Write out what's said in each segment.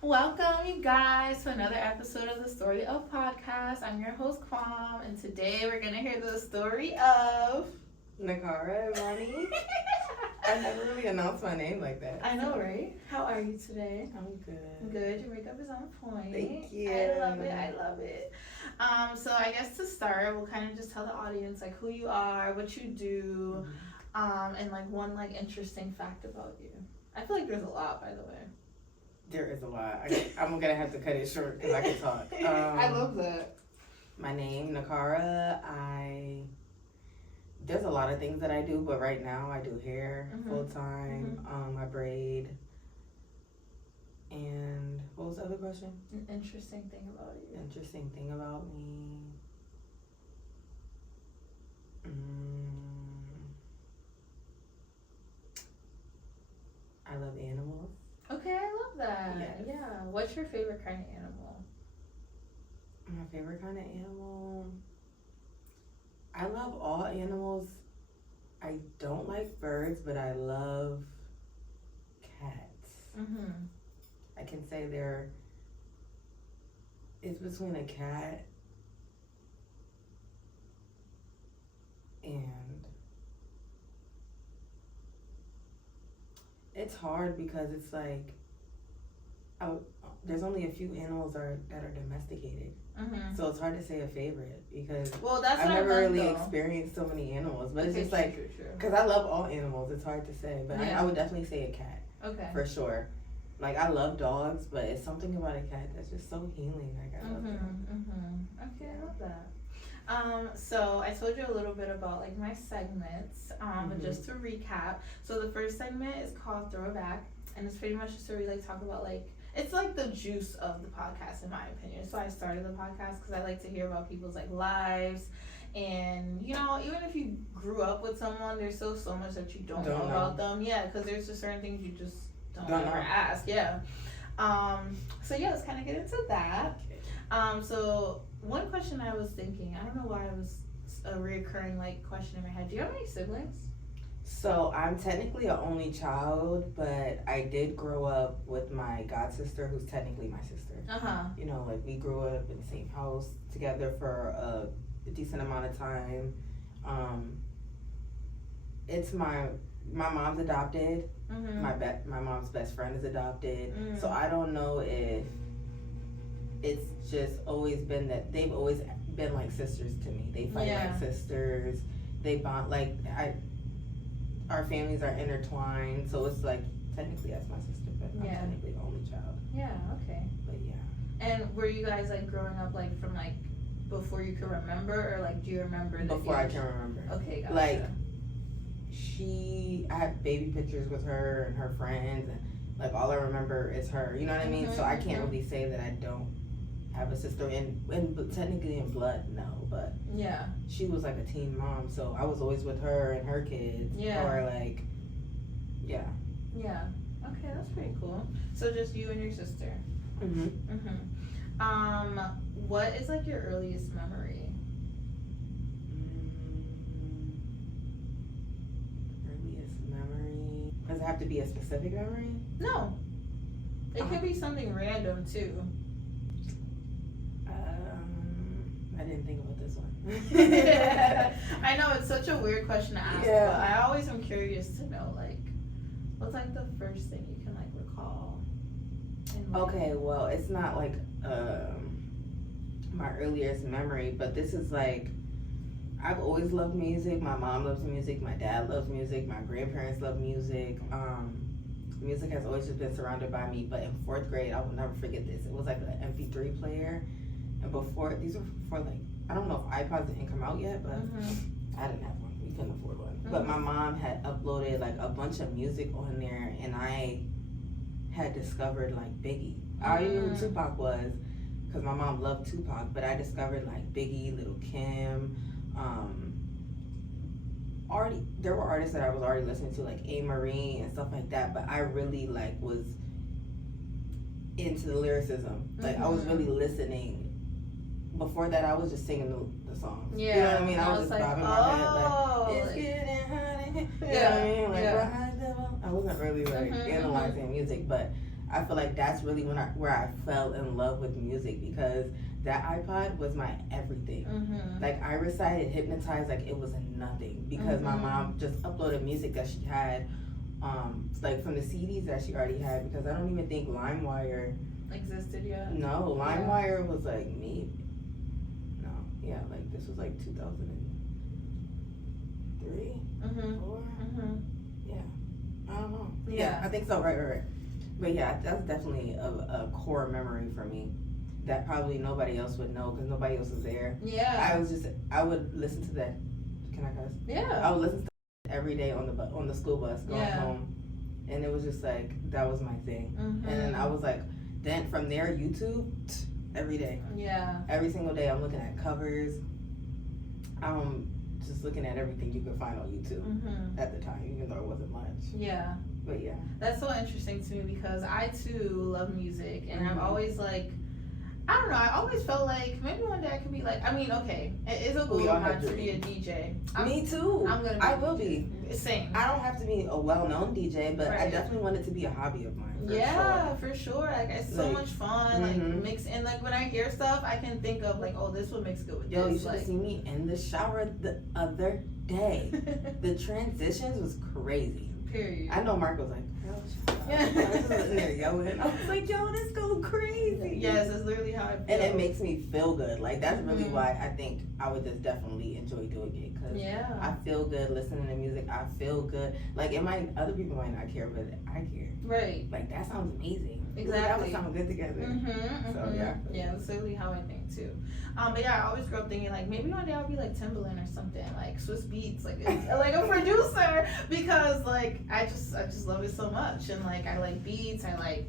Welcome, you guys, to another episode of the Story of Podcast. I'm your host, Kwam, and today we're going to hear the story of Nikara, Imani. I never really announced my name like that. I know, right? How are you today? I'm good. Good. Your makeup is on point. Thank you. I love it. I love it. So I guess to start, we'll kind of just tell the audience like who you are, what you do, and like one like interesting fact about you. I feel like there's a lot, by the way. There is a lot. I'm gonna have to cut it short because I can talk. I love that. My name, Nikara. There's a lot of things that I do, but right now I do hair full time. I braid. And what was the other question? An interesting thing about you. Interesting thing about me. I love animals. Okay, I love that. Yes. Yeah. What's your favorite kind of animal? My favorite kind of animal. I love all animals. I don't like birds, but I love cats. I can say it's between a cat and it's hard because it's like there's only a few animals that are domesticated. So it's hard to say a favorite because I've never really experienced so many animals. But it's just like, because I love all animals, it's hard to say. But I would definitely say a cat. Okay. For sure. Like, I love dogs, but it's something about a cat that's just so healing. Like, I love them. Okay, I love that. So I told you a little bit about like my segments, but just to recap. So the first segment is called Throwback, and it's pretty much just to really talk about like, it's like the juice of the podcast in my opinion. So I started the podcast because I like to hear about people's like lives, and you know, even if you grew up with someone, there's still so much that you don't know about them. Yeah, because there's just certain things you just don't ever ask. Yeah. So yeah, let's kind of get into that. So one question I was thinking, I don't know why it was a reoccurring like question in my head. Do you have any siblings? So I'm technically an only child, but I did grow up with my god sister, who's technically my sister. You know, like we grew up in the same house together for a decent amount of time. It's my mom's adopted. My mom's best friend is adopted. So I don't know if it's just always been that they've always been like sisters to me. They fight like sisters. They bond like our families are intertwined. So it's like technically that's my sister, but I'm technically the only child. Yeah. Okay. But yeah. And were you guys like growing up like from like before you could remember, or like do you remember before I can remember? Okay, gotcha. Like I have baby pictures with her and her friends, and like all I remember is her. You know what I mean? So I can't really say that I don't have a sister, and technically in blood, no, but she was like a teen mom, so I was always with her and her kids. Or like, yeah. Okay, that's pretty cool. So just you and your sister. What is like your earliest memory? Does it have to be a specific memory? No. It could be something random too. I didn't think about this one. I know, it's such a weird question to ask, but I always am curious to know, like, what's like the first thing you can like recall? Okay, well, it's not like my earliest memory, but this is like, I've always loved music. My mom loves music. My dad loves music. My grandparents love music. Music has always just been surrounded by me. But in 4th grade, I will never forget this. It was like an MP3 player. And these were before like, I don't know if iPods didn't come out yet, but I didn't have one. We couldn't afford one. But my mom had uploaded like a bunch of music on there, and I had discovered like Biggie. I already knew who Tupac was because my mom loved Tupac, but I discovered like Biggie, Lil' Kim. There were artists that I was already listening to, like A. Marie and stuff like that, but I really like was into the lyricism. Like I was really listening. Before that, I was just singing the songs. You know what I mean? I was just like, bobbing my head like, it's getting hot in here. You know what I mean? Like, I wasn't really like analyzing music, but I feel like that's really where I fell in love with music, because that iPod was my everything. Like, I recited Hypnotized like it was nothing, because my mom just uploaded music that she had, like from the CDs that she already had, because I don't even think LimeWire existed yet. No, LimeWire was like like this was like 2003, 4. Yeah, I don't know. Yeah, I think so. Right. But yeah, that's definitely a core memory for me that probably nobody else would know, because nobody else was there. Yeah. I would listen to that. Can I cuss? Yeah. I would listen to that every day on the school bus going home, and it was just like that was my thing. And then I was like, then from there, YouTube every day. Yeah. Every single day, I'm looking at covers. I'm just looking at everything you could find on YouTube at the time, even though it wasn't much. Yeah. But yeah. That's so interesting to me, because I too love music, and I've always like, I don't know, I always felt like maybe one day I could be like, I mean, okay, it is a goal not to be a DJ. Me too. I will be. Same. I don't have to be a well-known DJ, but I definitely want it to be a hobby of mine. For sure. Like, it's so much fun. Like, mix, and like when I hear stuff, I can think of like, oh, this would mix good with this. You should have seen me in the shower the other day. The transitions was crazy. Period. I know Mark was like, girl, I was sitting there yelling. I was like, yo, this go crazy. Yes, that's literally how I feel. And it makes me feel good. Like, that's really why I think I would just definitely enjoy doing it. Because I feel good listening to music. I feel good. Like, other people might not care, but I care. Right. Like, that sounds amazing. Exactly. That would sound good together. So, yeah. Yeah, that's literally how I think, too. But yeah, I always grew up thinking, like, maybe one day I'll be like Timbaland or something. Like, Swiss Beats. Like, like a producer. Because, like, I just love it so much. And, like, I like beats. I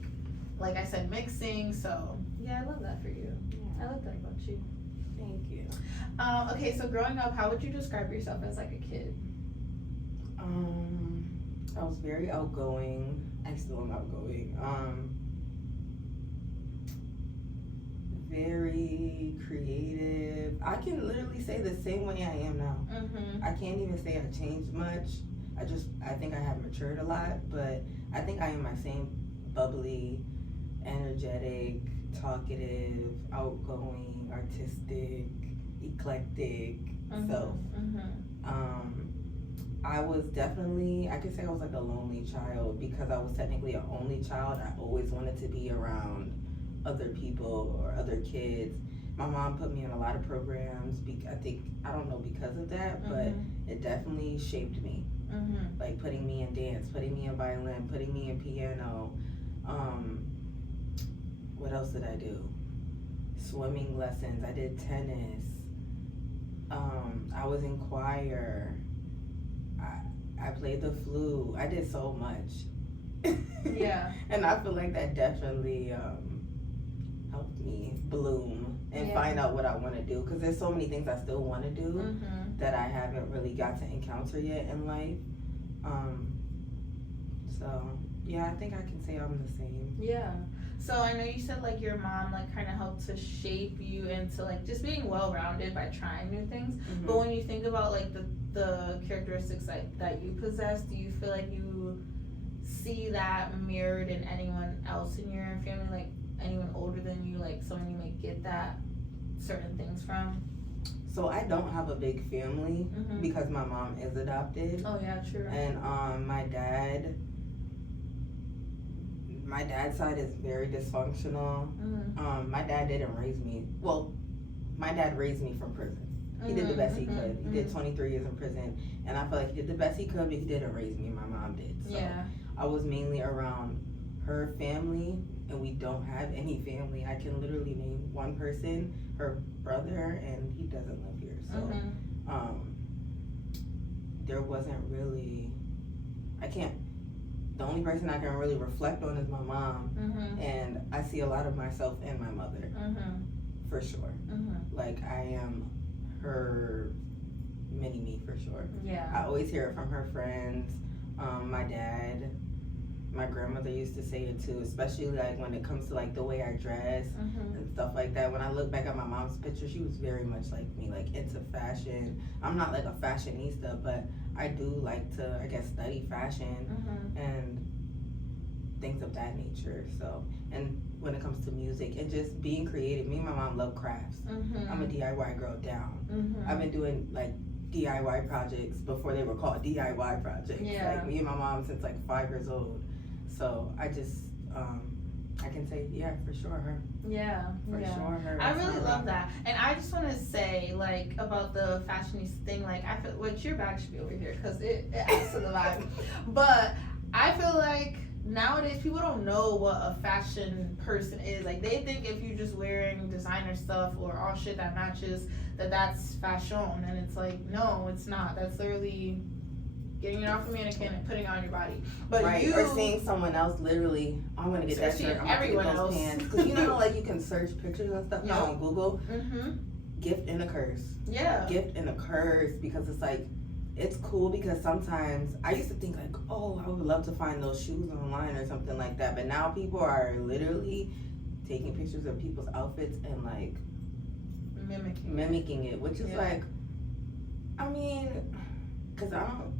like I said, mixing. So, yeah, I love that for you. Yeah. I like that about you. Thank you. Okay, so growing up, how would you describe yourself as, like, a kid? I was very outgoing. I still am outgoing. Very creative. I can literally say the same way I am now. I can't even say I changed much. I think I have matured a lot, but I think I am my same bubbly, energetic, talkative, outgoing, artistic, eclectic self. I was definitely, I could say I was like a lonely child, because I was technically an only child. I always wanted to be around other people or other kids. My mom put me in a lot of programs. I don't know because of that, but it definitely shaped me. Like putting me in dance, putting me in violin, putting me in piano. What else did I do? Swimming lessons. I did tennis. I was in choir. I played the flute. I did so much. Yeah. And I feel like that definitely helped me bloom and find out what I want to do, because there's so many things I still want to do that I haven't really got to encounter yet in life. So yeah, I think I can say I'm the same. Yeah. So I know you said like your mom like kind of helped to shape you into like just being well-rounded by trying new things. But when you think about like the characteristics that you possess, do you feel like you see that mirrored in anyone else in your family, like anyone older than you, like someone you may get that certain things from? So I don't have a big family because my mom is adopted. Oh yeah, true. And my dad's side is very dysfunctional. My dad didn't raise me. Well, my dad raised me from prison. He did the best he could. He did 23 years in prison, and I feel like he did the best he could, but he didn't raise me. My mom did. So I was mainly around her family, and we don't have any family. I can literally name one person, her brother, and he doesn't live here. So there wasn't really, the only person I can really reflect on is my mom, and I see a lot of myself in my mother, for sure. Like I am her mini-me for sure. Yeah. I always hear it from her friends, my dad, my grandmother used to say it too, especially like when it comes to like the way I dress and stuff like that. When I look back at my mom's picture, she was very much like me, like into fashion. I'm not like a fashionista, but I do like to, I guess, study fashion. And things of that nature. So, and when it comes to music and just being creative, me and my mom love crafts. I'm a DIY girl down. I've been doing like DIY projects before they were called DIY projects. Yeah. Like me and my mom since like 5 years old. So I just, I can say, yeah, for sure her. Yeah. For sure her. I really love that. And I just want to say, like, about the fashionista thing, like, I feel, which your bag should be over here because it adds to the vibe. But I feel like nowadays people don't know what a fashion person is. Like, they think if you're just wearing designer stuff or all shit that matches, that's fashion. And it's like, no, it's not. That's literally getting it off a mannequin and putting it on your body. But right, you, or seeing someone else literally, oh, I'm gonna get that shirt, I'm gonna get those else. pants. Because you know, like you can search pictures and stuff now on Google. Mm-hmm. Gift and a curse. Yeah. Gift and a curse, because it's like, it's cool because sometimes I used to think like, oh, I would love to find those shoes online or something like that. But now people are literally taking pictures of people's outfits and like mimicking it, which is like, I mean, because I don't know,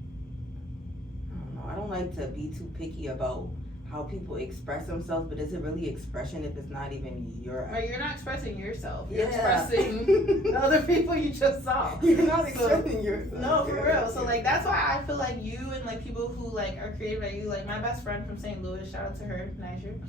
I don't like to be too picky about how people express themselves, but is it really expression if it's not even your... Right, you're not expressing yourself. You're expressing the other people you just saw. You're not expressing yourself. No, for real. So, like, that's why I feel like you and, like, people who, like, are creative like you, like, my best friend from St. Louis, shout out to her, Niger.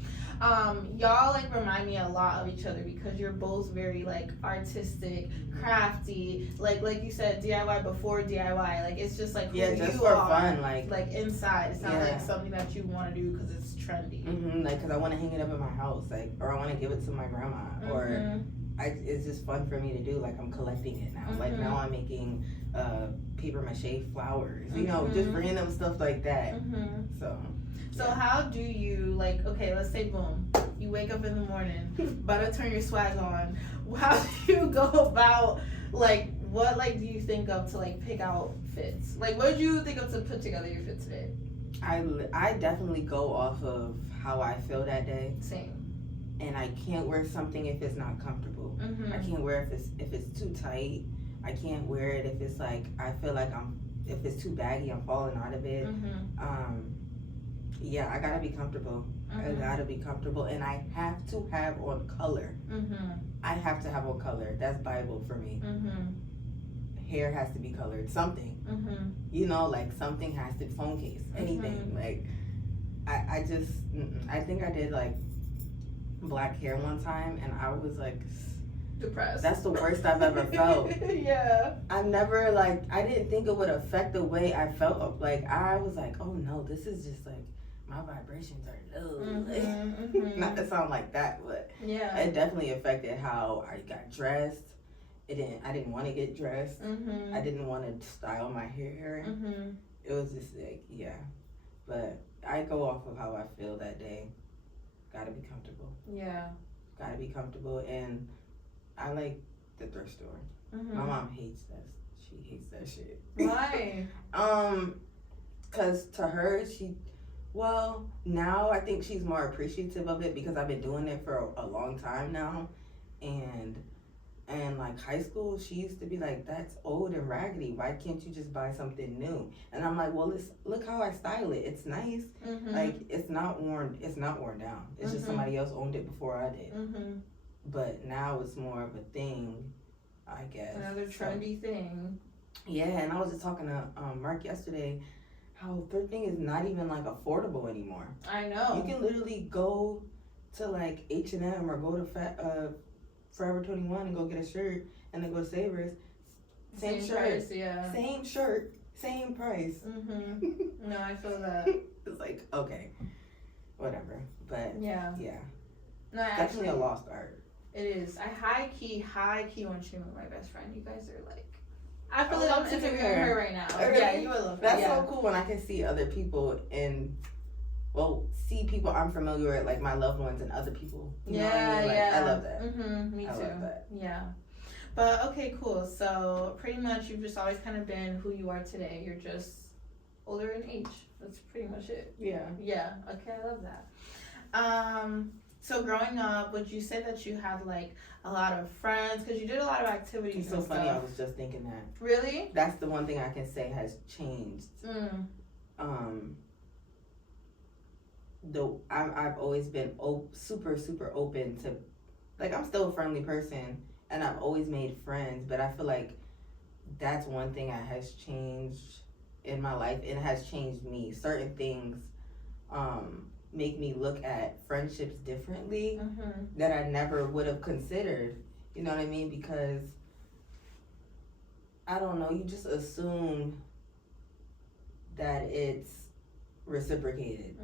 Y'all, like, remind me a lot of each other because you're both very, like, artistic, crafty, like you said, DIY before DIY. Like, it's just, like, who just you for are. fun, like inside. It's not, like, something that you want to do because it's trendy. Like, because I want to hang it up in my house, like, or I want to give it to my grandma, or it's just fun for me to do. Like, I'm collecting it now. Like, now I'm making paper mache flowers, you know, just random stuff like that. So how do you, like, okay, let's say boom, you wake up in the morning, about to turn your swag on. How do you go about, like, what, like, do you think of to, like, pick out fits? Like, what did you think of to put together your fit today? I definitely go off of how I feel that day. Same. And I can't wear something if it's not comfortable. I can't wear if it's too tight. I can't wear it if it's like, I feel like if it's too baggy, I'm falling out of it. Yeah, I gotta be comfortable. I gotta be comfortable, and I have to have on color. I have to have on color. That's Bible for me. Hair has to be colored. Something. You know, like something has to, phone case, anything. Like, I just, I think I did like black hair one time, and I was like depressed. That's the worst I've ever felt. Yeah. I never, like, I didn't think it would affect the way I felt. Like, I was like, oh no, this is just like, my vibrations are low. Not to sound like that, but yeah, it definitely affected how I got dressed. I didn't want to get dressed. I didn't want to style my hair. It was just like, yeah. But I go off of how I feel that day. Gotta be comfortable. Yeah. Gotta be comfortable, and I like the thrift store. My mom hates that. She hates that shit. Why? Cause to her, well, now I think she's more appreciative of it because I've been doing it for a long time now, and like high school, she used to be like, that's old and raggedy. Why can't you just buy something new? And I'm like, well, look how I style it. It's nice. Like, it's not worn down. It's just somebody else owned it before I did. But now it's more of a thing, I guess. Another trendy thing. Yeah, and I was just talking to Mark yesterday, how thrifting is not even like affordable anymore. I know. You can literally go to like H&M or go to Forever 21 and go get a shirt, and then go to Savers. Same shirt. Price, yeah. Same shirt, same price. No, I feel that. It's like, okay, whatever. But yeah. No, definitely a lost art. It is. I high key want you to meet my best friend. You guys are like, I feel like I'm interviewing her right now. Really? Yeah, you would love her. That's so cool when I can see other people and, well, see people I'm familiar with, like my loved ones and other people. You know what I mean? Like, I love that. Me too. I love that. Yeah. But okay, cool. So pretty much you've just always kind of been who you are today. You're just older in age. That's pretty much it. Yeah. Yeah. Okay, I love that. So growing up, would you say that you had like a lot of friends? Because you did a lot of activities. It's so funny. I was just thinking that. Really? That's the one thing I can say has changed. I've always been super super open to, like, I'm still a friendly person and I've always made friends, but I feel like that's one thing that has changed in my life. It has changed me. Certain things make me look at friendships differently that I never would have considered. You know what I mean? Because I don't know, you just assume that it's reciprocated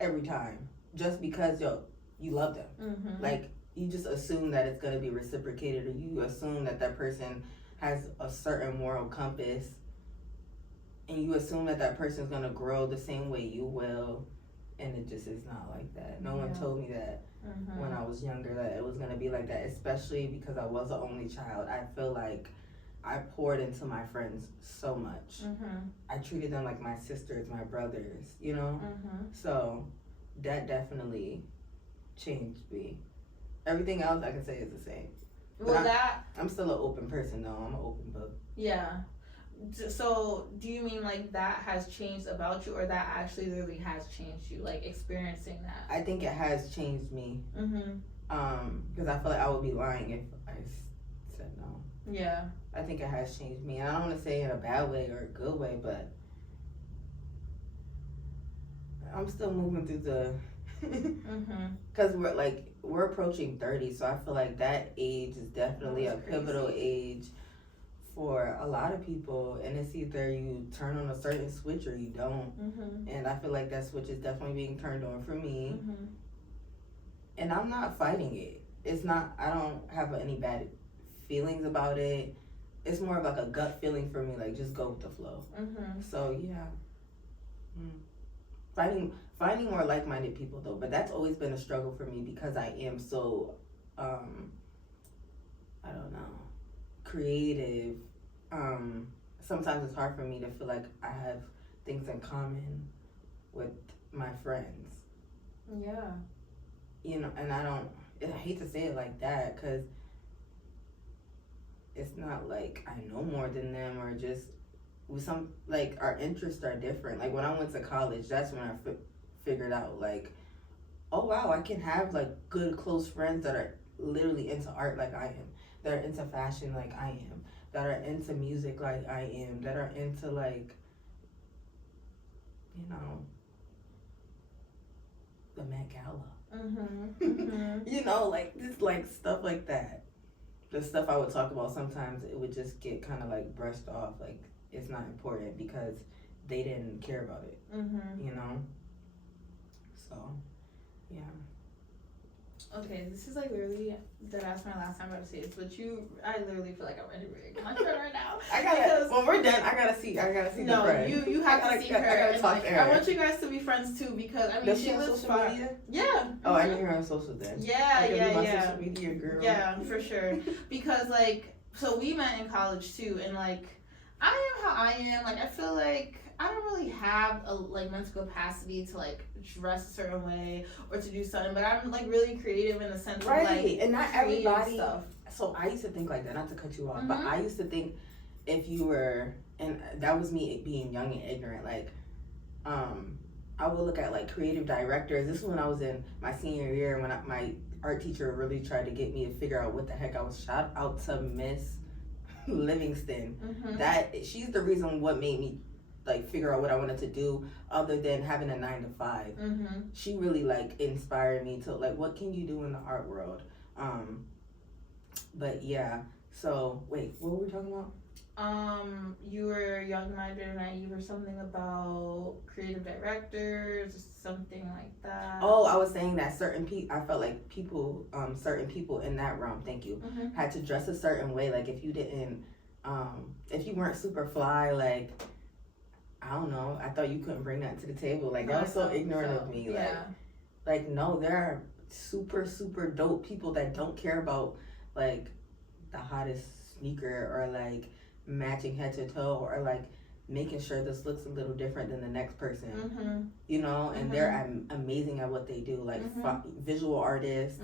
every time just because you love them. Like, you just assume that it's going to be reciprocated, or you assume that that person has a certain moral compass, and you assume that that person's going to grow the same way you will, and it just is not like that. No one told me that when I was younger that it was going to be like that, especially because I was the only child. I feel like I poured into my friends so much. I treated them like my sisters, my brothers, you know? So that definitely changed me. Everything else I can say is the same. Well, I'm still an open person, though. I'm an open book. Yeah. So do you mean like that has changed about you, or that actually literally has changed you, like experiencing that? I think it has changed me. Because I feel like I would be lying if I said no. Yeah. I think it has changed me. And I don't want to say in a bad way or a good way, but I'm still moving through the because we're approaching 30, so I feel like that age is definitely a pivotal age for a lot of people, and it's either you turn on a certain switch or you don't. And I feel like that switch is definitely being turned on for me, and I'm not fighting it. It's not, I don't have any bad feelings about it. It's more of like a gut feeling for me, like just go with the flow. So yeah. Finding more like-minded people, though, but that's always been a struggle for me because I am so I don't know, creative. Sometimes it's hard for me to feel like I have things in common with my friends. Yeah. You know, and I hate to say it like that, because it's not like I know more than them, or just with some, like, our interests are different. Like, when I went to college, that's when I figured out, like, oh wow, I can have like good close friends that are literally into art like I am, that are into fashion like I am, that are into music like I am, that are into, like, you know, the Met Gala. You know, like, just like stuff like that. The stuff I would talk about, sometimes it would just get kind of like brushed off, like it's not important because they didn't care about it. You know? So, yeah. Okay, this is like literally that's my last time I'm about to say this, but I literally feel like I'm ready to break my friend right now. When we're done, I gotta see no, the friend. you have to see her. I gotta talk to her. I want you guys to be friends too, because I mean, does she lives far. Media? Yeah. Oh, I need her on social then. Yeah. Social media girl. Yeah, for sure. Because like, so we met in college too, and like, I am how I am. Like, I feel like I don't really have a like mental capacity to like dress a certain way or to do something, but I'm like really creative in the sense of like, and not everybody. Stuff. So I used to think like that. Not to cut you off, but I used to think if you were, and that was me being young and ignorant. Like, I would look at like creative directors. This is when I was in my senior year, when my art teacher really tried to get me to figure out what the heck I was. Shout out to Miss Livingston. That she's the reason what made me like figure out what I wanted to do other than having a 9-to-5. She really like inspired me to like, what can you do in the art world? But yeah, so wait, what were we talking about? You were young-minded and naive, or something about creative directors, something like that. Oh, I was saying that certain people, I felt like people, certain people in that realm, thank you, had to dress a certain way. Like, if you didn't, if you weren't super fly, like, I don't know, I thought you couldn't bring that to the table. Like, that was so ignorant of me. Like, no, there are super, super dope people that don't care about, like, the hottest sneaker, or, like, matching head to toe, or, like, making sure this looks a little different than the next person. You know, and they're amazing at what they do. Like, visual artists,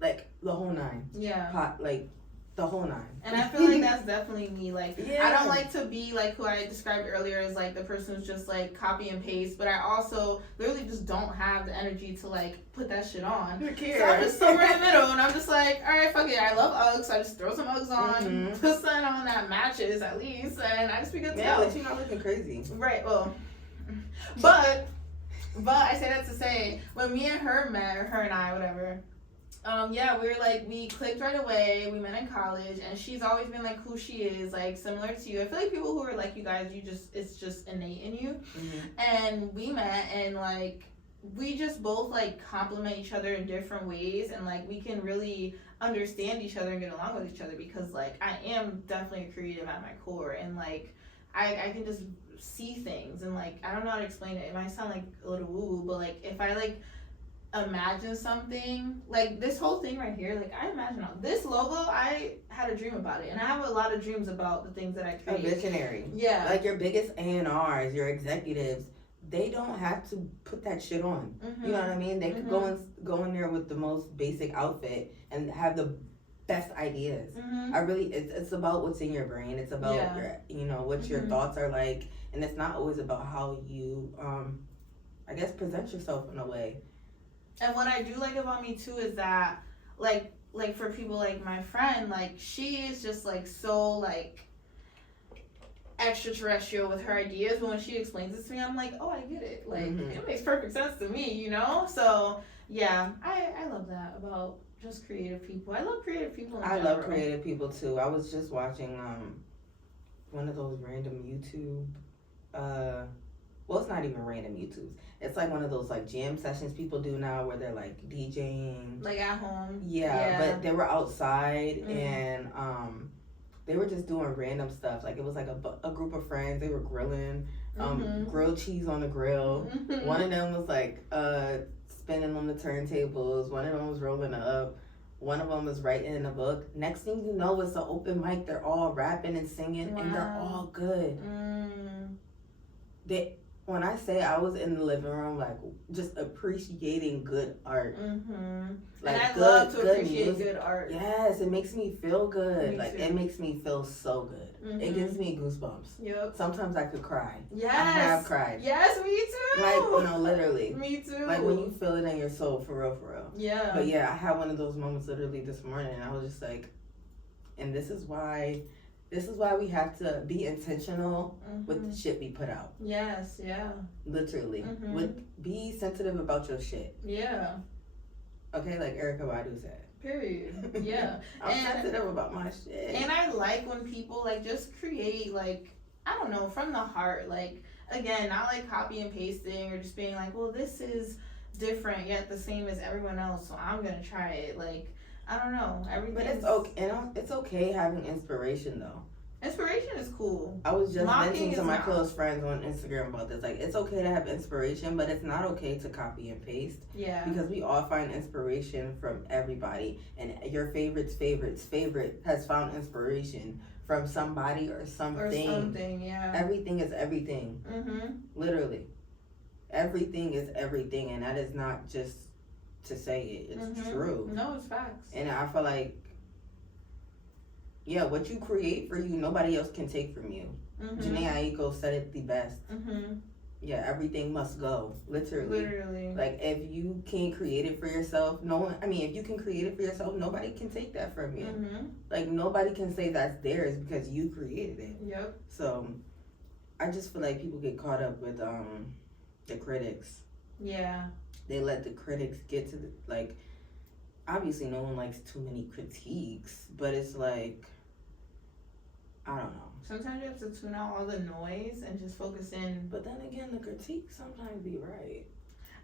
like, the whole nine. Yeah. Like, the whole nine. And I feel like that's definitely me. Like, Yeah. I don't like to be like who I described earlier as like the person who's just like copy and paste, but I also literally just don't have the energy to like put that shit on. So I'm just somewhere in the middle, and I'm just like, all right, fuck it. I love Uggs, so I just throw some Uggs on, put something on that matches at least, and I just be good to go. Yeah, but you're not looking crazy. Right. Well, but I say that to say when me and her met, or her and I, whatever. Yeah, we clicked right away. We met in college, and she's always been like who she is, like similar to you. I feel like people who are like you guys, it's just innate in you. And we met, and like we just both like complement each other in different ways, and like we can really understand each other and get along with each other because like I am definitely a creative at my core, and like I can just see things, and like I don't know how to explain it. It might sound like a little woo woo, but like if I like imagine something, like this whole thing right here, like I imagine this logo, I had a dream about it, and I have a lot of dreams about the things that I create. A visionary. Yeah. Like your biggest A&Rs, your executives, they don't have to put that shit on. You know what I mean? They could go in there with the most basic outfit and have the best ideas. It's about what's in your brain. It's about your, what your thoughts are like, and it's not always about how you I guess present yourself in a way. And what I do like about me too is that like for people like my friend, like she is just like so like extraterrestrial with her ideas, but when she explains it to me, I'm like, oh, I get it. Like it makes perfect sense to me, you know? So yeah, I love that about just creative people. I love creative people in general. I love creative people too. I was just watching one of those random YouTube well, it's not even random YouTubes. It's like one of those like jam sessions people do now where they're like DJing. Like at home. Yeah. But they were outside and they were just doing random stuff. Like it was like a group of friends. They were grilling grilled cheese on the grill. One of them was like spinning on the turntables. One of them was rolling up. One of them was writing in a book. Next thing you know, it's an open mic. They're all rapping and singing, and they're all good. When I say I was in the living room, like just appreciating good art. Like and I love to appreciate good art. Yes, it makes me feel good. It makes me feel so good. It gives me goosebumps. Yep. Sometimes I could cry. Yes. I have cried. Yes, me too. Like, no, literally. Me too. Like when you feel it in your soul, for real, for real. Yeah. But yeah, I had one of those moments literally this morning, and I was just like, and this is why we have to be intentional with the shit we put out. Yes, yeah. Literally. Be sensitive about your shit. Yeah. Okay, like Erykah Badu said. Period. Yeah. I'm sensitive about my shit. And I like when people like just create like, I don't know, from the heart. Like, again, not like copy and pasting or just being like, well, this is different yet the same as everyone else, so I'm gonna try it. Like, I don't know. But it's okay. It's okay having inspiration though. Inspiration is cool. I was just mentioning to my close friends on Instagram about this. Like, it's okay to have inspiration, but it's not okay to copy and paste. Yeah. Because we all find inspiration from everybody, and your favorite has found inspiration from somebody or something. Or something, yeah. Everything is everything. Literally, everything is everything, and that is not just to say it. It's true. No, it's facts. And I feel like, yeah, what you create for you, nobody else can take from you. Jhene Aiko said it the best. Yeah, everything must go. Literally. Like, if you can't create it for yourself, if you can create it for yourself, nobody can take that from you. Like, nobody can say that's theirs because you created it. Yep. So, I just feel like people get caught up with the critics. Yeah. They let the critics get to obviously no one likes too many critiques, but it's like, I don't know. Sometimes you have to tune out all the noise and just focus in. But then again, the critiques sometimes be right.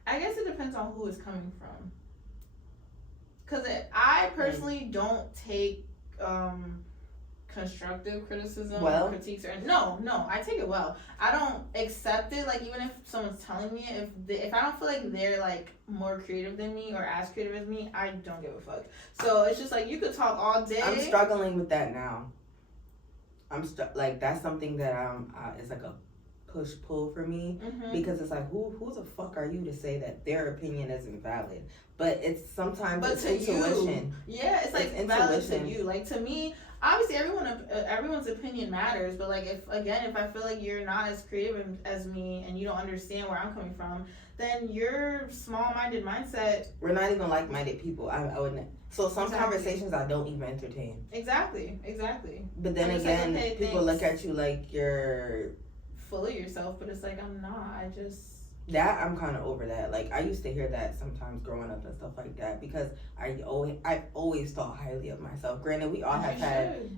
I guess it depends on who it's coming from. Because I personally don't take constructive criticism or critiques or no, I take it well. I don't accept it. Like, even if someone's telling me if I don't feel like they're like more creative than me or as creative as me, I don't give a fuck. So it's just like, you could talk all day. I'm struggling with that now. That's something that it's like a push-pull for me, because it's like, who the fuck are you to say that their opinion isn't valid? But it's sometimes but it's to intuition. You, yeah, it's like It's valid intuition. to you. Like to me, obviously everyone's opinion matters, but like if I feel like you're not as creative as me and you don't understand where I'm coming from, then your small-minded mindset. We're not even like-minded people. I wouldn't. So some Exactly. conversations I don't even entertain. Exactly. But then And it's again, like, okay, people thanks. look at you like you're full of yourself, but it's like I'm not. I'm kind of over that. Like I used to hear that sometimes growing up and stuff like that, because I've always thought highly of myself. Granted, we all have had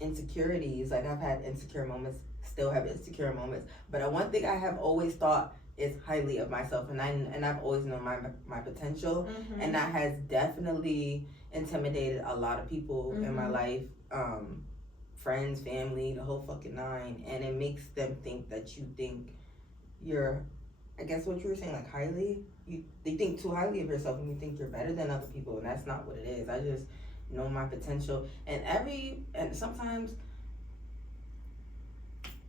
insecurities. Like I've had insecure moments, still have insecure moments. But one thing I have always thought is highly of myself, and I've always known my potential, and that has definitely intimidated a lot of people in my life. Friends, family, the whole fucking nine, and it makes them think that you think you're, I guess what you were saying, like highly. They think too highly of yourself, and you think you're better than other people, and that's not what it is. I just know my potential, and sometimes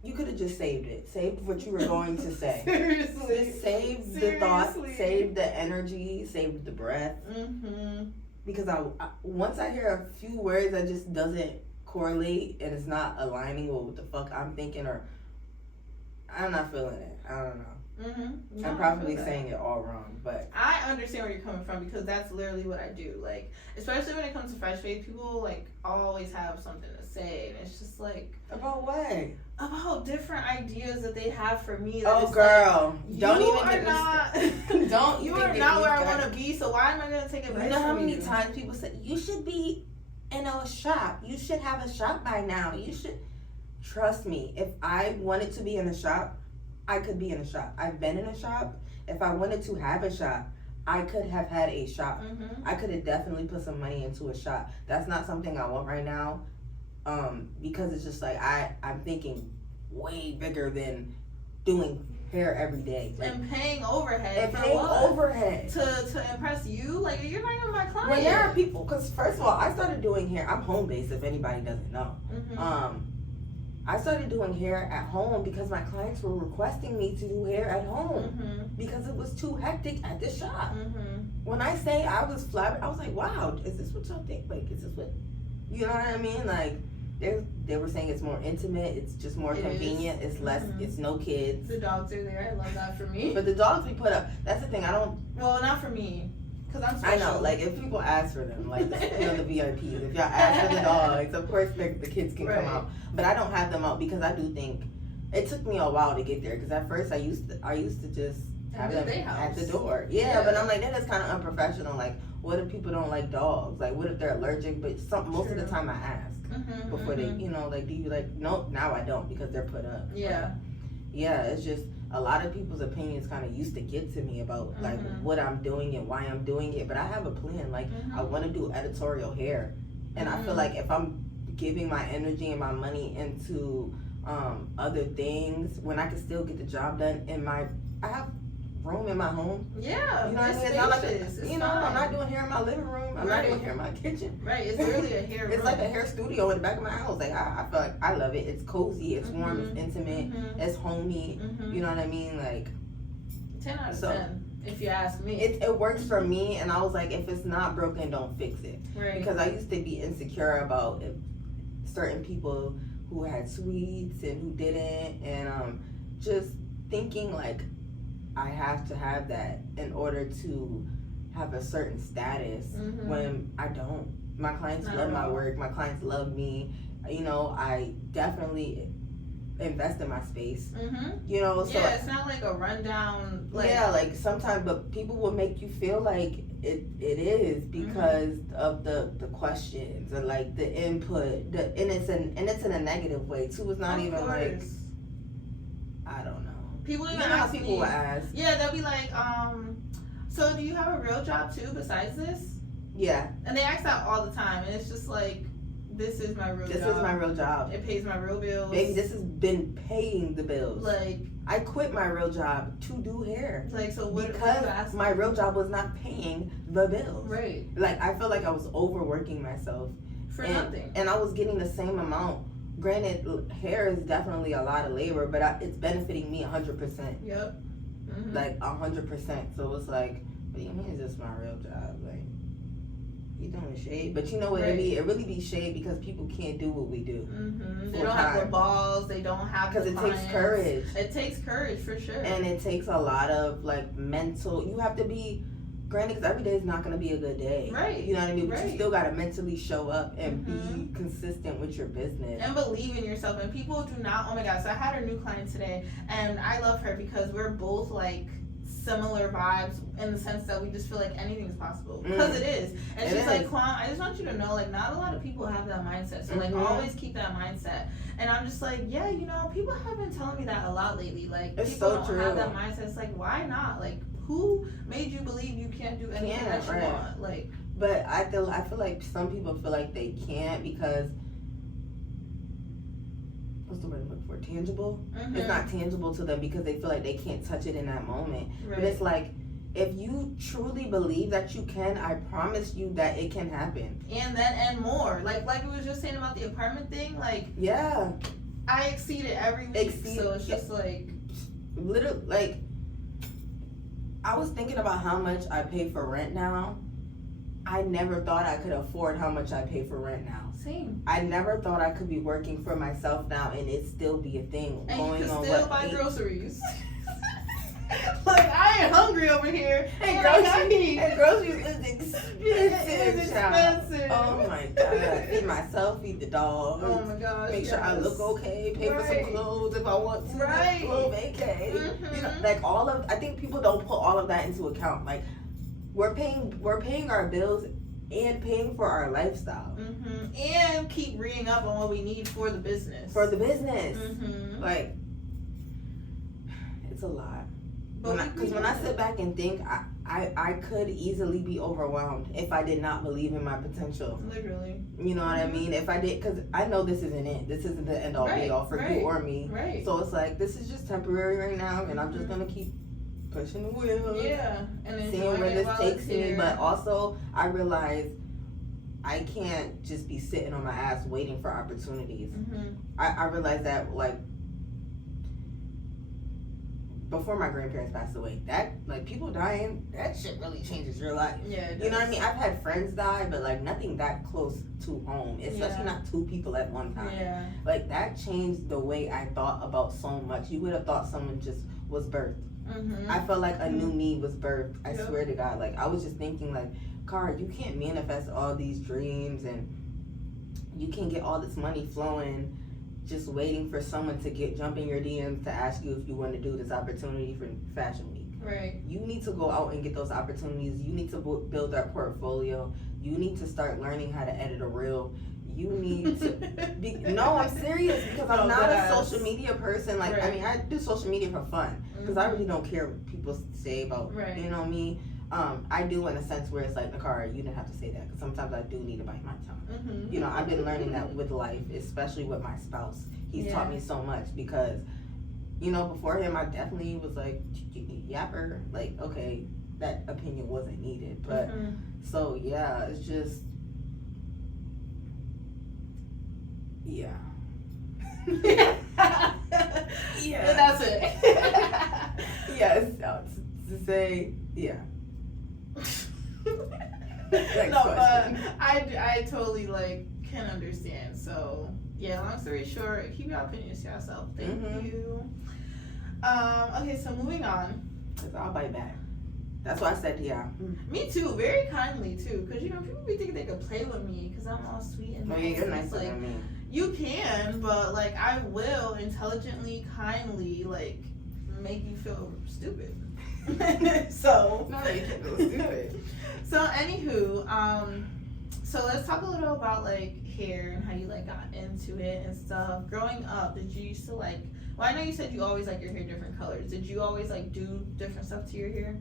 you could have just saved what you were going to say. Seriously, just save the thought, save the energy, save the breath. Because once I hear a few words that just doesn't correlate and it's not aligning with what the fuck I'm thinking, or I'm not feeling it. I don't know. No, I'm probably saying it all wrong, but I understand where you're coming from, because that's literally what I do. Like, especially when it comes to fresh face, people like always have something to say, and it's just like, about what? About different ideas that they have for me. Oh, girl, like, don't you even are get not. Don't you are not where I want to be. So why am I gonna take advice? You know how many times people say you should be in a shop? You should have a shop by now. You should. Trust me, if I wanted to be in a shop, I could be in a shop. I've been in a shop. If I wanted to have a shop, I could have had a shop. I could have definitely put some money into a shop. That's not something I want right now, because it's just like I'm thinking way bigger than doing hair every day. Like, and paying overhead. And paying overhead. To impress you? Like, you're not even my client. Well, there are people, because first of all, I started doing hair. I'm home-based, if anybody doesn't know. I started doing hair at home because my clients were requesting me to do hair at home because it was too hectic at the shop. When I say I was flabbergasted, I was like, wow, is this what y'all think? Like, is this what, you know what I mean? Like, they were saying it's more intimate, it's just more convenient, it's less, it's no kids. The dogs are there, I love that for me. But the dogs we put up, that's the thing, well, not for me. Cause I'm special. I know, like if people ask for them, like the VIPs, if y'all ask for the dogs, of course the kids can come out. But I don't have them out because I do think it took me a while to get there. Because at first I used to just have them at the door. Yeah, but I'm like, that is kind of unprofessional. Like, what if people don't like dogs? Like, what if they're allergic? But most of the time I ask before they, you know, like, do you like? Nope, now I don't because they're put up. Yeah. But, yeah, it's just a lot of people's opinions kind of used to get to me about like what I'm doing and why I'm doing it, but I have a plan. Like I want to do editorial hair, and I feel like if I'm giving my energy and my money into other things, when I can still get the job done I have room in my home. Yeah, you know what I mean? It's not like I'm not doing hair in my living room. I'm not doing hair in my kitchen. Right, it's literally a hair room. It's like a hair studio in the back of my house. Like I feel like I love it. It's cozy. It's warm. It's intimate. It's homey. You know what I mean? Like 10 out of 10. If you ask me, it works for me. And I was like, if it's not broken, don't fix it. Right. Because I used to be insecure about certain people who had suites and who didn't, and just thinking like, I have to have that in order to have a certain status when I don't. My clients love my work. My clients love me. You know, I definitely invest in my space. You know, so yeah, it's not like a rundown. Like sometimes, but people will make you feel like it is because of the questions and like the input. And it's in a negative way too. It's not even like, I don't know. People even ask me. People will ask. Yeah, they'll be like, so do you have a real job too besides this? Yeah. And they ask that all the time, and it's just like, this is my real job. This is my real job. It pays my real bills. Baby, this has been paying the bills. Like, I quit my real job to do hair. Like, so what? Because my real job was not paying the bills. Right. Like, I felt like I was overworking myself for nothing. And I was getting the same amount granted, hair is definitely a lot of labor, but it's benefiting me 100%. Yep. Like 100%. So it's like, what do you mean? Is this my real job? Like, you doing shade? But you know what? Right. It really be shade because people can't do what we do. They don't have the balls. They don't have because it takes courage. It takes courage for sure. And it takes a lot of like mental. You have to be. Granted, because every day is not going to be a good day. Right. You know what I mean? But right. you still got to mentally show up and be consistent with your business. And believe in yourself. And people do not, oh my God. So I had a new client today, and I love her because we're both like similar vibes in the sense that we just feel like anything is possible. Because it is. And she's like, Kwan, I just want you to know, like, not a lot of people have that mindset. So, like, always keep that mindset. And I'm just like, yeah, you know, people have been telling me that a lot lately. Like, it's people so don't true. have that mindset. It's like, why not? Like, who made you believe you can't do anything that you want? Like, but I feel like some people feel like they can't because what's the word I'm looking for? Tangible. It's not tangible to them because they feel like they can't touch it in that moment. Right. But it's like, if you truly believe that you can, I promise you that it can happen. And more. Like we was just saying about the apartment thing. Like, yeah, I exceed it every week. So it's just like, literally, like. I was thinking about how much I pay for rent now. I never thought I could afford how much I pay for rent now. Same. I never thought I could be working for myself now and it still be a thing. And going you can on still buy groceries. Like, I ain't hungry over here. And groceries is expensive. It is expensive. Oh my God. Feed myself, feed the dog. Oh my gosh. Make sure I look okay. Pay for some clothes if I want to. Go vacay. You know, like I think people don't put all of that into account. Like, we're paying our bills and paying for our lifestyle. And keep reading up on what we need for the business. Like, it's a lot. Because when I sit back and think, I could easily be overwhelmed if I did not believe in my potential. Literally. You know what I mean? If I did, because I know this isn't it. This isn't the end all be all for you or me. Right. So it's like, this is just temporary right now, and I'm just going to keep pushing the wheel. Yeah. And seeing where this takes me. But also, I realize I can't just be sitting on my ass waiting for opportunities. I realize that, like, before my grandparents passed away, that, like, people dying, that shit really changes your life. Yeah, you know what I mean? I've had friends die, but, like, nothing that close to home, especially not two people at one time. Yeah. Like, that changed the way I thought about so much. You would have thought someone just was birthed. I felt like a new me was birthed. I swear to God. Like, I was just thinking, like, Cara, you can't manifest all these dreams and you can't get all this money flowing just waiting for someone to jump in your DMs to ask you if you want to do this opportunity for Fashion Week. Right. You need to go out and get those opportunities. You need to build that portfolio. You need to start learning how to edit a reel. You need to no, I'm serious, because I'm not a social media person. Like, I mean, I do social media for fun because I really don't care what people say about, you know me. I do in a sense where it's like, Nikara, you didn't have to say that, because sometimes I do need to bite my tongue. You know, I've been learning that with life, especially with my spouse. He's taught me so much because, you know, before him, I definitely was like, yapper. Like, okay, that opinion wasn't needed. But, so, yeah, it's just, yeah. Yeah. That's it. Yes, to say, yeah. I totally, like, can understand. So, yeah, long story short, keep your opinions to yourself. Thank you. Okay, so moving on. Because I'll bite back. That's why I said yeah. Me too, very kindly too. Because, you know, people be thinking they could play with me because I'm all sweet and nice. Oh, yeah, you're nicer like, than me. You can, but, like, I will intelligently, kindly, like, make you feel stupid. So. No, you can't feel stupid. So, anywho, so let's talk a little about, like, hair and how you, like, got into it and stuff. Growing up, did you used to, like, well, I know you said you always like your hair different colors. Did you always, like, do different stuff to your hair?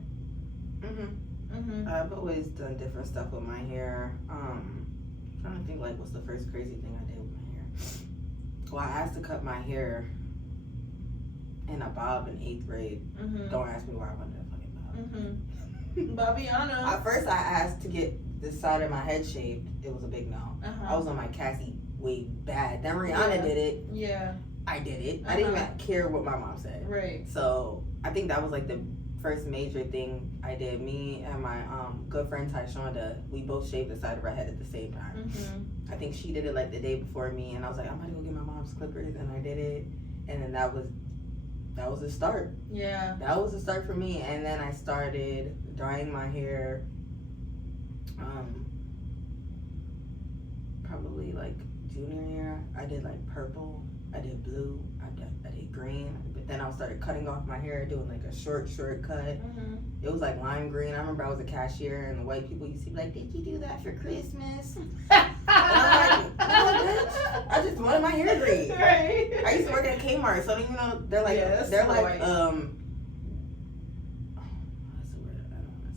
I've always done different stuff with my hair. I'm trying to think, like, what's the first crazy thing I did with my hair? Well, I asked to cut my hair in a bob in 8th grade. Don't ask me why I wanted a fucking bob. Babiana. At first, I asked to get the side of my head shaved. It was a big no. I was on my Cassie way bad. Then Rihanna did it. Yeah. I did it. I didn't even care what my mom said. Right. So I think that was like the first major thing I did. Me and my good friend Tyshonda, we both shaved the side of our head at the same time. Mm-hmm. I think she did it like the day before me, and I was like, I'm gonna go get my mom's clippers, and I did it, and then that was the start. Yeah. That was the start for me, and then I started dyeing my hair. Probably like junior year, I did like purple, I did blue, I did green, but then I started cutting off my hair, doing like a short cut. Mm-hmm. It was like lime green. I remember I was a cashier, and the white people used to be like, "Did you do that for Christmas?" And I'm like, "No, bitch, I just wanted my hair green." Right. I used to work at Kmart, so they're like Yes, they're like white. What's the word? I don't want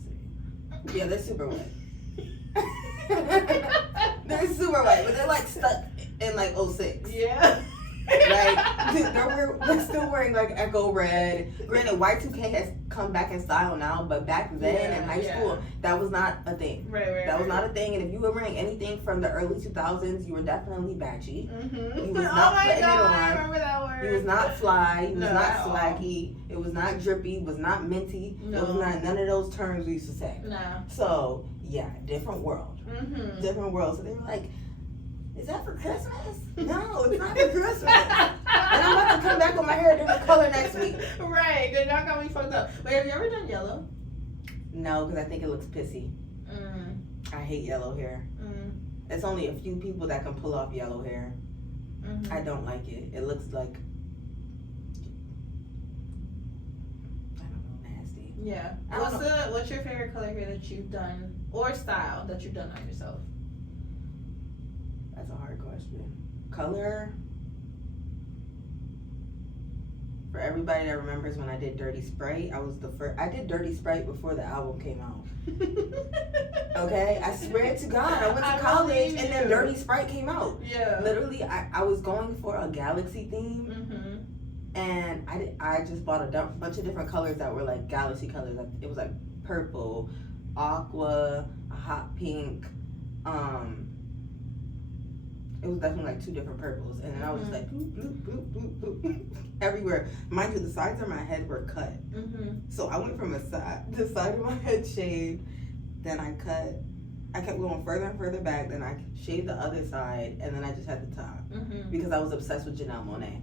to say. Yeah, they're super white. They're super white, but they're like stuck in like 06. Yeah. Like they're still wearing like Echo Red. Granted, Y2K has come back in style now, but back then in high school, that was not a thing. Right. That was not a thing, and if you were wearing anything from the early 2000s, you were definitely batchy. Mm-hmm. You was not putting it on. I remember that word. It was not fly. It was No, not at all. slacky. It was not drippy. It was not minty. No. It was not none of those terms we used to say. No. So yeah, different world. Mm-hmm. Different world. So they were like, "Is that for Christmas?" No, it's not for Christmas. And I'm about to come back with my hair a different color next week. Right, because y'all got me fucked up. Wait, have you ever done yellow? No, because I think it looks pissy. I hate yellow hair. It's only a few people that can pull off yellow hair. Mm-hmm. I don't like it. It looks like, I don't know, nasty. Yeah. I don't What's your favorite color hair that you've done, or style that you've done on yourself? That's a hard question. Color? For everybody that remembers when I did Dirty Sprite, I was the first. I did Dirty Sprite before the album came out. Okay? I swear to God, I went to college and then Dirty Sprite came out. Yeah. Literally, I was going for a galaxy theme, Mm-hmm. and I just bought a bunch of different colors that were like galaxy colors. It was like purple, aqua, a hot pink. It was definitely like two different purples, and then I was just like bloop, bloop, bloop, bloop, bloop, everywhere. Mind you, the sides of my head were cut, so I went from the side of my head shaved, then I kept going further and further back, then I shaved the other side, and then I just had the top because I was obsessed with Janelle Monáe.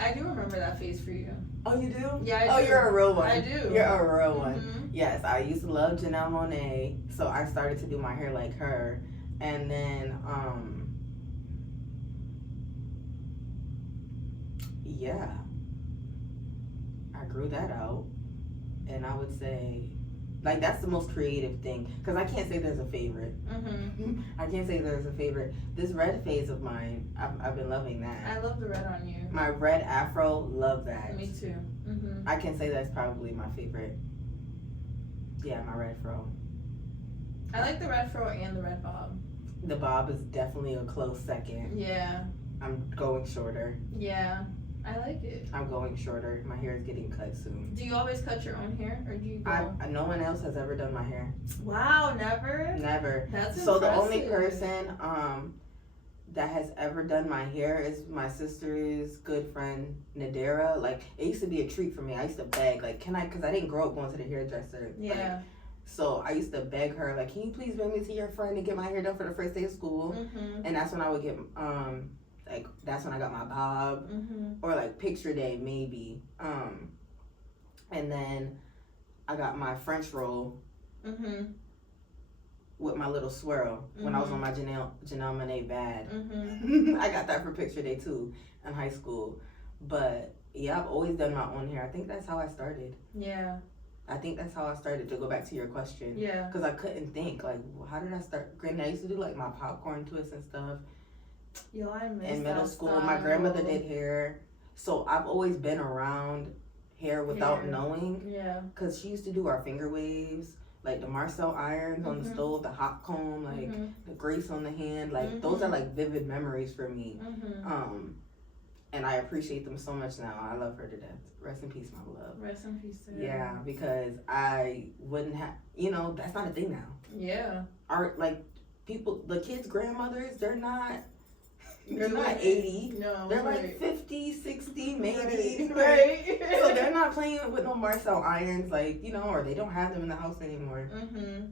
I do remember that phase for you. Oh, you do? Yeah, I do. You're a real one. I do. You're a real one. Yes, I used to love Janelle Monáe, so I started to do my hair like her, and then yeah, I grew that out, and I would say, like, that's the most creative thing, because I can't say there's a favorite. I can't say there's a favorite. This red phase of mine, I've been loving that. I love the red on you. My red afro, love that. Me too. I can say that's probably my favorite. Yeah, my red fro. I like the red fro and the red bob. The bob is definitely a close second. Yeah. I'm going shorter. Yeah. I like it. I'm going shorter. My hair is getting cut soon. Do you always cut your own hair, or do you go? No one else has ever done my hair. Wow, never? Never. That's so impressive. the only person that has ever done my hair is my sister's good friend Nikara. Like, it used to be a treat for me. I used to beg, like, because I didn't grow up going to the hairdresser. Yeah. Like, so I used to beg her, like, can you please bring me to your friend and get my hair done for the first day of school? And that's when I would get like, that's when I got my bob, or like picture day maybe, and then I got my French roll with my little swirl when I was on my Janelle Monáe bad. I got that for picture day too in high school, but yeah, I've always done my own hair. I think that's how I started. Yeah. I think that's how I started, to go back to your question. Yeah. Because I couldn't think, like, how did I start? Granted, I used to do like my popcorn twists and stuff. Yo, I miss in middle that school. style. My grandmother did hair, so I've always been around hair without knowing. Yeah. Cause she used to do our finger waves, like the Marcel irons on the stove, the hot comb, like the grace on the hand. Like those are like vivid memories for me. And I appreciate them so much now. I love her to death. Rest in peace, my love. Rest in peace to her. Yeah, because I wouldn't have. That's not a thing now. Yeah. Like people, the kids' grandmothers, they're not. They're not not 80. No, They're right. like 50, 60, maybe. Right. So they're not playing with no Marcel irons, like, you know, or they don't have them in the house anymore. Mm-hmm.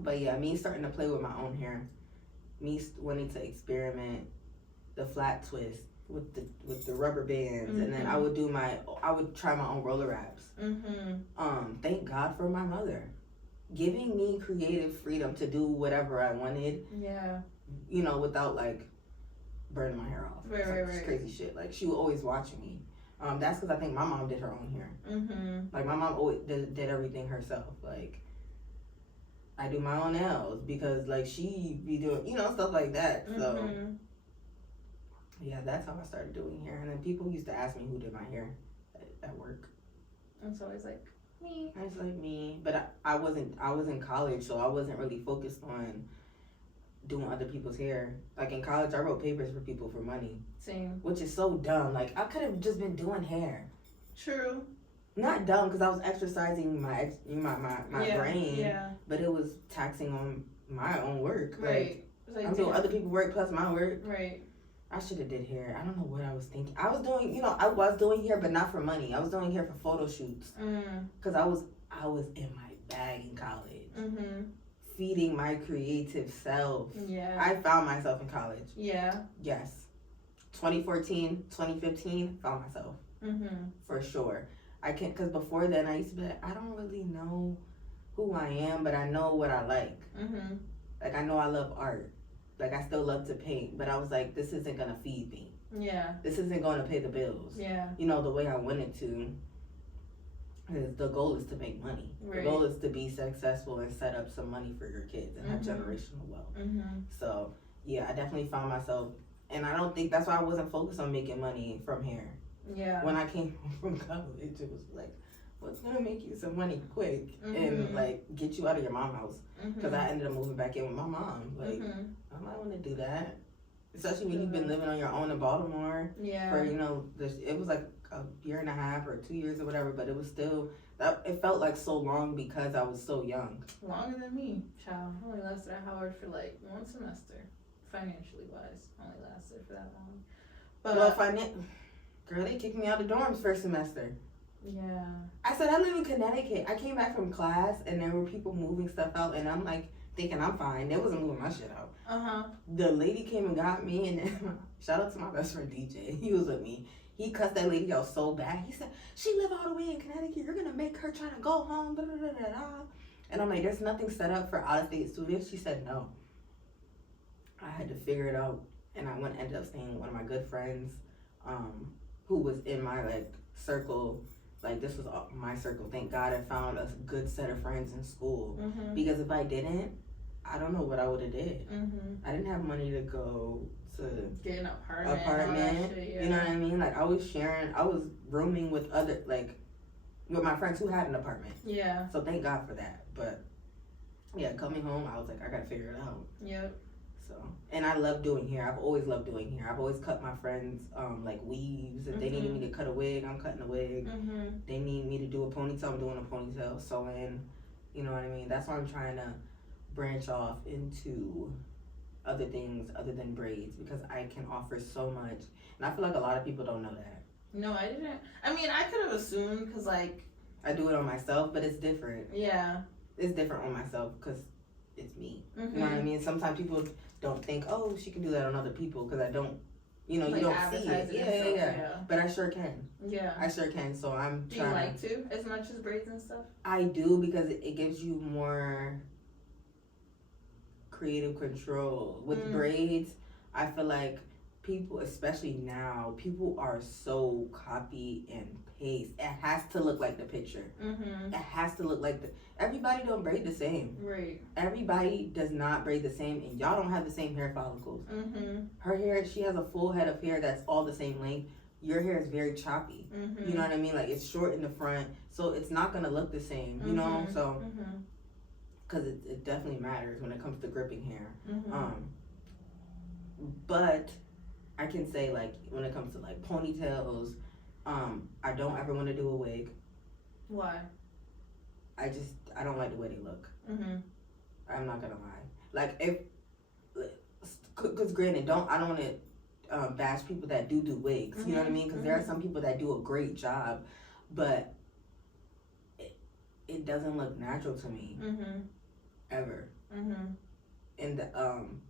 But yeah, me starting to play with my own hair, me wanting to experiment, the flat twist with the rubber bands, and then I would try my own roller wraps. Thank God for my mother giving me creative freedom to do whatever I wanted. Yeah. You know, without like burning my hair off. Right. Crazy shit. Like she would always watch me. That's because I think my mom did her own hair. Like my mom always did everything herself. Like I do my own nails because like she be doing, you know, stuff like that. So yeah, that's how I started doing hair. And then people used to ask me who did my hair at work. It's always like me. It's like me, but I was in college, so I wasn't really focused on doing other people's hair. Like in college, I wrote papers for people for money. Same. Which is so dumb. Like I could have just been doing hair. True. Not dumb because I was exercising my brain. Yeah. But it was taxing on my own work. Right. Like, I'm doing other people's work plus my work. Right. I should have did hair. I don't know what I was thinking. I was doing, you know, I was doing hair, but not for money. I was doing hair for photo shoots. Because I was in my bag in college. Feeding my creative self. Yeah. I found myself in college. Yeah. Yes. 2014, 2015, found myself. For sure. I can't, because before then I used to be like, I don't really know who I am, but I know what I like. Like I know I love art. Like I still love to paint, but I was like, this isn't gonna feed me. Yeah. This isn't gonna pay the bills. Yeah. You know, the way I wanted to. Because the goal is to make money. Right. The goal is to be successful and set up some money for your kids and have generational wealth. So yeah, I definitely found myself, and I don't think that's why I wasn't focused on making money from hair. Yeah. When I came from college, it was like, what's gonna make you some money quick and like get you out of your mom's house? Because I ended up moving back in with my mom. Like, I might want to do that, especially when you've been living on your own in Baltimore. Yeah. For, you know, it was like a year and a half or 2 years or whatever, but it was still it felt like so long because I was so young. Longer than me, child. I only lasted at Howard for like 1 semester, financially wise. Only lasted for that long. But girl, they kicked me out of dorms first semester. Yeah. I said, I live in Connecticut. I came back from class and there were people moving stuff out and I'm like thinking I'm fine. They wasn't moving my shit out. The lady came and got me and then, shout out to my best friend DJ. He was with me. He cussed that lady out so bad. He said, she live all the way in Connecticut. You're gonna make her try to go home. Blah, blah, blah, blah, blah. And I'm like, there's nothing set up for out-of-state students. She said no. I had to figure it out. And I ended up staying with one of my good friends who was in my like circle. Like this was my circle. Thank God I found a good set of friends in school. Because if I didn't, I don't know what I would have did. I didn't have money to go to get an apartment. Shit, yeah. You know what I mean? Like I was rooming with with my friends who had an apartment. Yeah. So thank God for that. But yeah, coming home, I was like, I gotta figure it out. Yep. So, and I love doing hair. I've always loved doing hair. I've always cut my friends like weaves. If they needed me to cut a wig, I'm cutting a wig. They need me to do a ponytail, I'm doing a ponytail. Sewing, you know what I mean? That's why I'm trying to branch off into other things other than braids because I can offer so much. And I feel like a lot of people don't know that. No, I didn't. I mean, I could have assumed because like I do it on myself, but it's different. Yeah. It's different on myself because it's me. You know what I mean? Sometimes people don't think, oh, she can do that on other people because I don't, you know, like you don't see it. Yeah. But I sure can. Yeah. I sure can. So I'm trying. Do you like to as much as braids and stuff? I do because it gives you more creative control. With braids, I feel like people, especially now, people are so copy and paste. It has to look like the picture. It has to look like everybody don't braid the same. Right. Everybody does not braid the same, and y'all don't have the same hair follicles. Her hair, she has a full head of hair that's all the same length. Your hair is very choppy. You know what I mean? Like it's short in the front, so it's not gonna look the same. You know, so because it definitely matters when it comes to gripping hair. But I can say like when it comes to like ponytails, I don't ever want to do a wig. Why? I don't like the way they look. I'm not gonna lie. Like if, cause granted, I don't want to. bash people that do wigs. You know what I mean? Because there are some people that do a great job, but it doesn't look natural to me ever. And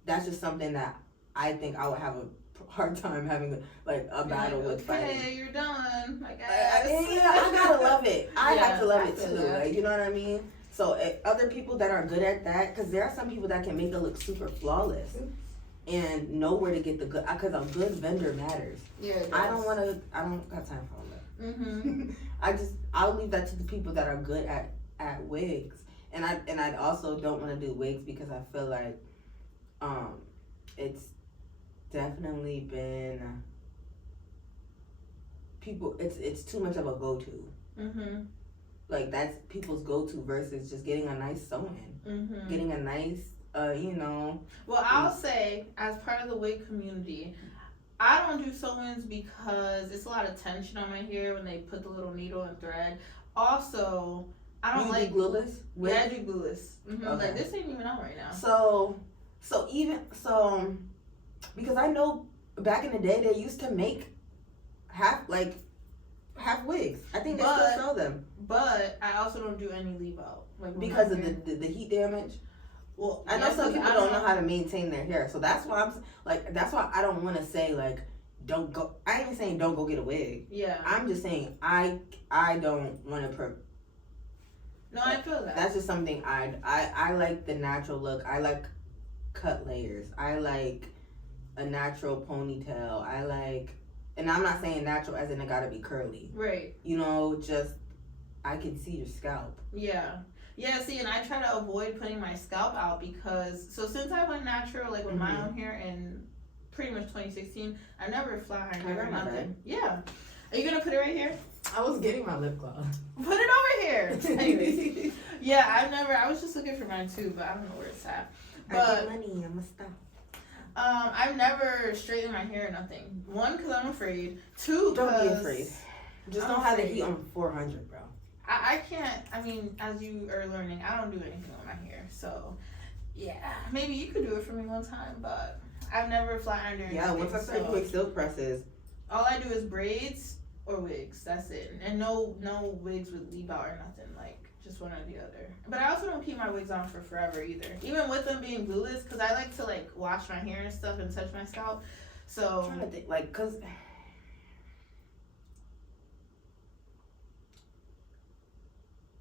that's just something that I think I would have a hard time having a battle with fighting. Okay, you're done. I guess. I gotta love it. I have to love it too. Like, you know what I mean? So other people that are good at that, because there are some people that can make it look super flawless and know where to get the good. Because a good vendor matters. Yeah. I don't got time for all that. I'll leave that to the people that are good at wigs. And I also don't want to do wigs because I feel like it's definitely been people. It's too much of a go-to. Like that's people's go-to versus just getting a nice sewing, getting a nice, Well, I'll say as part of the wig community, I don't do sew-ins because it's a lot of tension on my hair when they put the little needle and thread. Also, I don't like glueless. Yeah, I do glueless. Okay. Like this ain't even out right now. So because I know back in the day they used to make half wigs. I think they still sell them. But I also don't do any leave out. Because of the heat damage. Well, I know some people don't know how to maintain their hair, so that's why that's why I don't want to say don't go. I ain't saying don't go get a wig. Yeah. I'm just saying I don't want to. No, I feel that. That's just something I like the natural look. I like cut layers. I like a natural ponytail. And I'm not saying natural as in it gotta be curly. Right. Just I can see your scalp. Yeah. Yeah, see, and I try to avoid putting my scalp out because, since I went natural, with my own hair in pretty much 2016, I never flat ironed or nothing. Yeah. Are you gonna put it right here? I was getting my lip gloss. Put it over here. Anyways. Yeah, I was just looking for mine too, but I don't know where it's at. But I get money, I'm gonna stop. I've never straightened my hair or nothing. One, because I'm afraid. Two, don't be afraid. Just don't have the heat on 400, bro. I can't, as you are learning, I don't do anything with my hair. So, yeah. Maybe you could do it for me one time, but I've never flat ironed or anything. Yeah, once I start doing silk presses. All I do is braids or wigs. That's it. And no wigs with leave out or nothing. Just one or the other. But I also don't keep my wigs on for forever either. Even with them being glueless, because I like to wash my hair and stuff and touch my scalp. So I'm trying to think, cause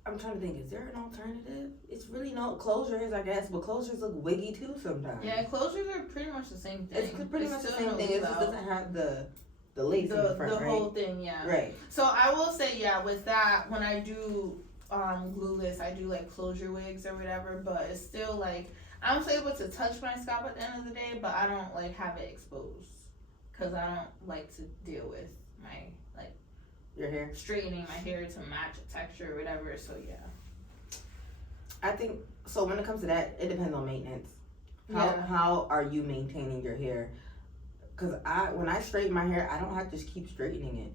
I'm trying to think, is there an alternative? It's really no closures, I guess, but closures look wiggy too sometimes. Yeah, closures are pretty much the same thing. It's pretty much the same thing. It just doesn't have the lace in the front, the right? whole thing, yeah. Right. So I will say, yeah, with that, when I do glueless, I do closure wigs or whatever, but it's still I'm still able to touch my scalp at the end of the day, but I don't have it exposed because I don't like to deal with my your hair straightening my hair to match a texture or whatever. So yeah, I think so. When it comes to that, it depends on maintenance. How are you maintaining your hair? Because when I straighten my hair, I don't have to just keep straightening it.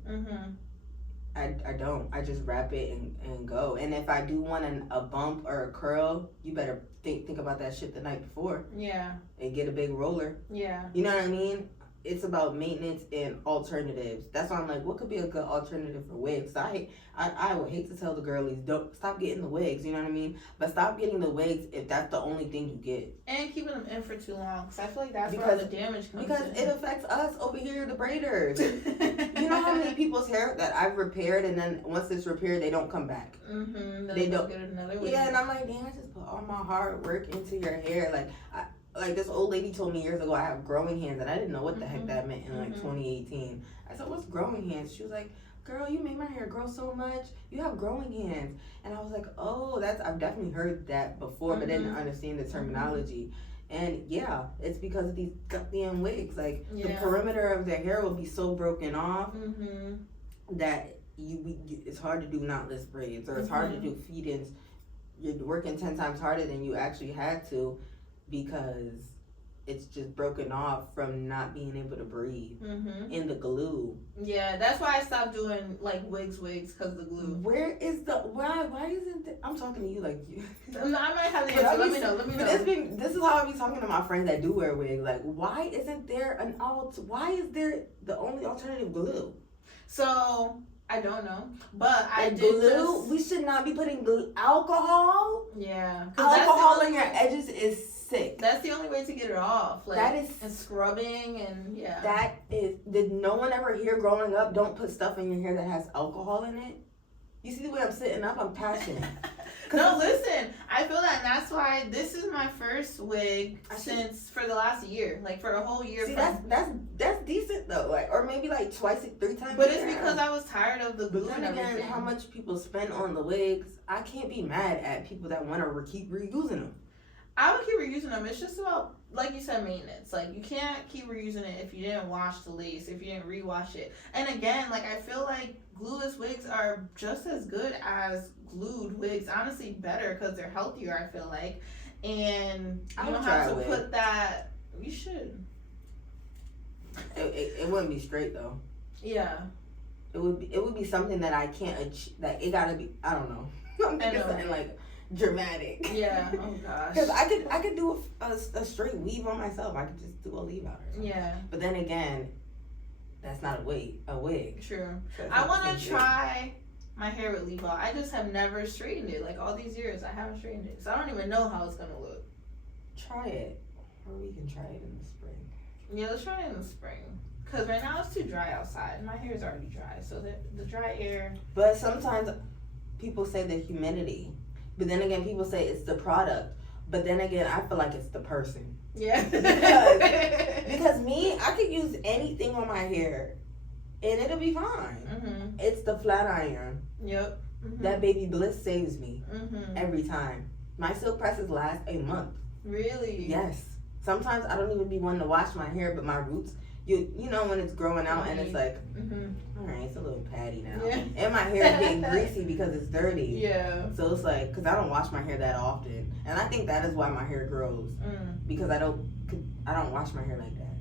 I don't. I just wrap it and go. And if I do want a bump or a curl, you better think about that shit the night before. Yeah. And get a big roller. Yeah. You know what I mean? It's about maintenance and alternatives. That's why I'm what could be a good alternative for wigs? I would hate to tell the girlies, don't stop getting the wigs, you know what I mean? But stop getting the wigs if that's the only thing you get. And keeping them in for too long, because I feel that's where all the damage comes Because in. it affects us over here, the braiders. You know how many people's hair that I've repaired, and then once it's repaired, they don't come back. They don't get another wig. Yeah, and I'm damn, I just put all my hard work into your hair. This old lady told me years ago I have growing hands, and I didn't know what the heck that meant in 2018. I said, what's growing hands? She was like, girl, you made my hair grow so much. You have growing hands. And I was like, oh, I've definitely heard that before, but didn't understand the terminology. And yeah, it's because of these goddamn wigs. The perimeter of their hair will be so broken off that it's hard to do knotless braids, or it's hard to do feed-ins. You're working 10 times harder than you actually had to, because it's just broken off from not being able to breathe in the glue. Yeah, that's why I stopped doing like wigs because the glue. Where is the why isn't I'm talking to you like you? I might have the answer. Let me know. This is how I be talking to my friends that do wear wigs. Like, why isn't there why is there the only alternative glue? So I don't know, but I did glue. We should not be putting alcohol. Yeah, alcohol on your edges is sick. That's the only way to get it off. Like, that is and scrubbing and yeah. That is. Did no one ever hear growing up? Don't put stuff in your hair that has alcohol in it. You see the way I'm sitting up? I'm passionate. No, listen. I feel that, and that's why this is my first wig for the last year, like for a whole year. See, that's decent though, like, or maybe like 3 times. But it's because I was tired of the glue and everything. How much people spend on the wigs? I can't be mad at people that want to keep reusing them. I would keep reusing them. It's just about, like you said, maintenance. Like, you can't keep reusing it if you didn't wash the lace, if you didn't rewash it. And again, like, I feel like glueless wigs are just as good as glued wigs. Honestly, better because they're healthier, I feel like. And you don't have to put that. You should. It wouldn't be straight, though. Yeah. It would be something that I can't achieve. Like, it gotta be, I don't know. I'm thinking something like dramatic. Yeah. Oh gosh. Because I could do a straight weave on myself. I could just do a leave out or something. Yeah. But then again, that's not a wig. True. I want to try my hair with leave out. I just have never straightened it. Like all these years, I haven't straightened it, so I don't even know how it's gonna look. Try it, or we can try it in the spring. Yeah, let's try it in the spring. Cause right now it's too dry outside. My hair is already dry, so the dry air. But sometimes people say the humidity. But then again, people say it's the product. But then again, I feel like it's the person. Yeah. because me, I could use anything on my hair, and it'll be fine. Mm-hmm. It's the flat iron. Yep. Mm-hmm. That Baby Bliss saves me every time. My silk presses last a month. Really? Yes. Sometimes I don't even be wanting to wash my hair, but my roots, you know when it's growing out and it's like, all right, it's a little patty now. Yeah. And my hair is getting greasy because it's dirty. Yeah. So it's like, because I don't wash my hair that often. And I think that is why my hair grows. Because I don't wash my hair like that.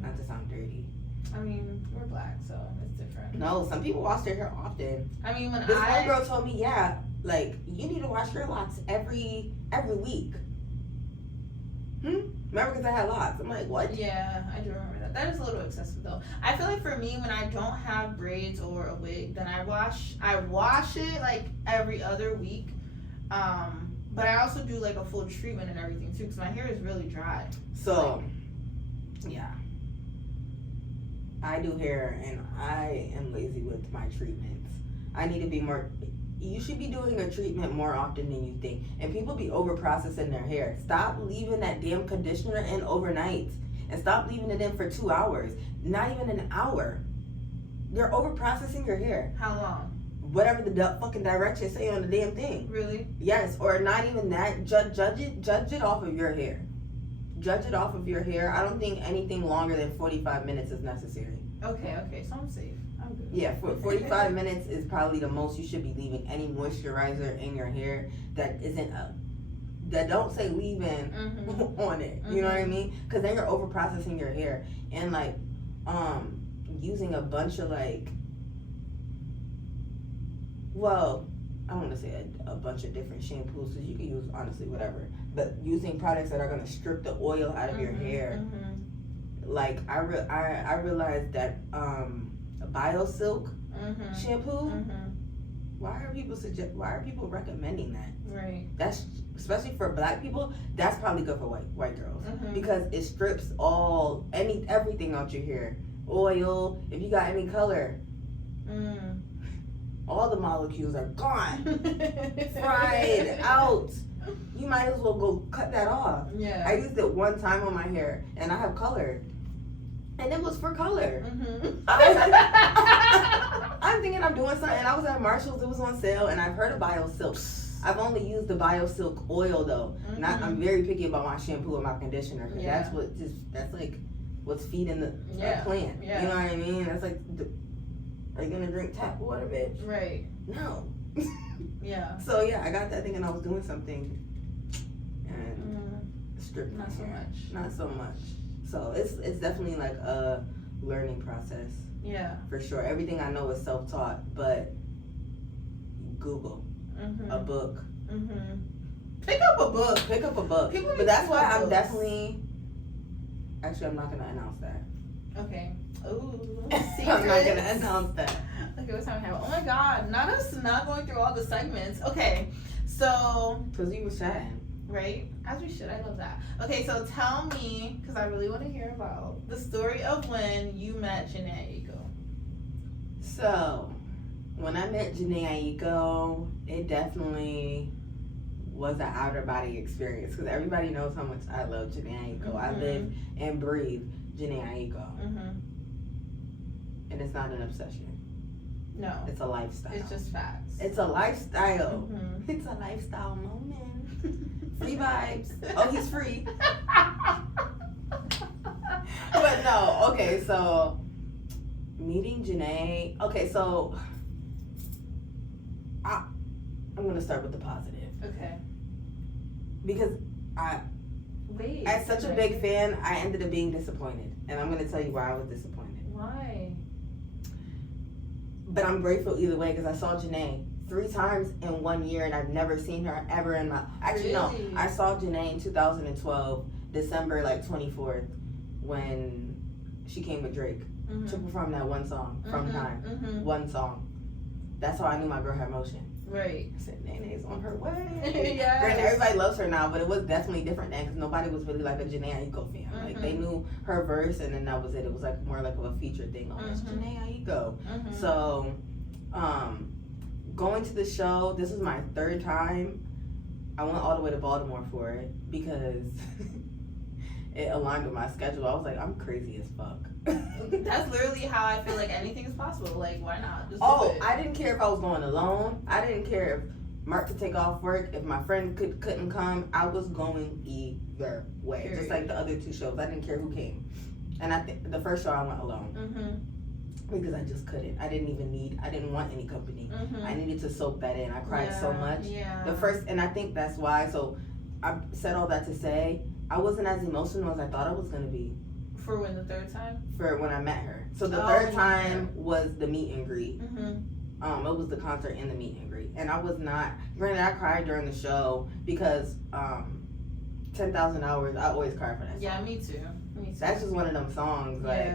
Not to sound dirty. I mean, we're black, so it's different. No, some people wash their hair often. I mean, this one girl told me, yeah, like, you need to wash your locks every week. Remember, because I had locks. I'm like, what? Yeah, I do remember that. That is a little excessive, though. I feel like for me, when I don't have braids or a wig, then I wash it like every other week. But I also do like a full treatment and everything too, because my hair is really dry. So, yeah. I do hair, and I am lazy with my treatments. I need to be more. You should be doing a treatment more often than you think. And people be over processing their hair. Stop leaving that damn conditioner in overnight. And stop leaving it in for 2 hours. Not even an hour. You're over processing your hair. How long? Whatever the fucking directions say on the damn thing. Really? Yes, or not even that. Judge it off of your hair. Judge it off of your hair. I don't think anything longer than 45 minutes is necessary. Okay, so I'm safe. I'm good. Yeah, for 45 minutes is probably the most you should be leaving any moisturizer in your hair that isn't that don't say leave in on it. You know what I mean? Because then you're over processing your hair and like using a bunch of like, well, I don't want to say a bunch of different shampoos because you can use honestly whatever, but using products that are going to strip the oil out of your hair. Like I realized that BioSilk shampoo. Why are people recommending that? Right. That's especially for black people. That's probably good for white girls because it strips everything out your hair. Oil, if you got any color, all the molecules are gone, fried out. You might as well go cut that off. Yeah. I used it one time on my hair, and I have color. And it was for color. I'm thinking I'm doing something. I was at Marshall's. It was on sale, and I've heard of BioSilk. I've only used the BioSilk oil though. I'm very picky about my shampoo and my conditioner because that's like what's feeding the plant. Yeah. You know what I mean? That's like, are you gonna drink tap water, bitch? Right. No. Yeah. So yeah, I got that thinking I was doing something, and stripped Not so hair. much. Not so much. So it's definitely like a learning process. Yeah. For sure. Everything I know is self-taught, but Google a book. Pick up a book. Pick up a book. People But that's why I'm books. definitely. Actually, I'm not gonna announce that. Okay. Ooh. I'm not gonna announce that. Okay, what time we have? Oh my god, not us not going through all the segments. Okay, so. Because you was chatting. Right? As we should. I love that. Okay, so tell me, because I really want to hear about the story of when you met Jhene Aiko. So, when I met Jhene Aiko, it definitely was an outer body experience because everybody knows how much I love Jhene Aiko. I live and breathe Jhene Aiko. And it's not an obsession. No. It's a lifestyle. It's just facts. It's a lifestyle. It's a lifestyle moment. Free vibes. Oh, he's free. But no, okay, so meeting Jhene. Okay, so I'm gonna start with the positive. Okay. Because as such a big fan, I ended up being disappointed. And I'm gonna tell you why I was disappointed. Why? But I'm grateful either way because I saw Jhene 3 times in 1 year and I've never seen her ever in my... Actually, no. I saw Jhene in 2012, December 24th, when she came with Drake to perform that one song, From Time. One song. That's how I knew my girl had motion. Right. I said, Nene's on her way. Yes. Granted, everybody loves her now, but it was definitely different then because nobody was really like a Jhene Aiko fan. Like, they knew her verse and then that was it. It was like more like of a feature thing. Oh, it's Jhene Aiko. So, going to the show, this was my 3rd time. I went all the way to Baltimore for it because it aligned with my schedule. I was like, I'm crazy as fuck. That's literally how I feel like anything is possible. Like, why not? Just Oh, do it. I didn't care if I was going alone. I didn't care if Mark could take off work. If my friend couldn't come, I was going either way. Period. Just like the other 2 shows. I didn't care who came. And I think the first show I went alone. Because I just couldn't. I didn't want any company. I needed to soak that in. I cried so much. Yeah. The first, and I think that's why. So I said all that to say, I wasn't as emotional as I thought I was going to be. For when the 3rd time? For when I met her. So the 3rd time was the meet and greet. It was the concert and the meet and greet. And I was not, granted I cried during the show because 10,000 Hours, I always cry for that song. Yeah, me too. That's just one of them songs. Like,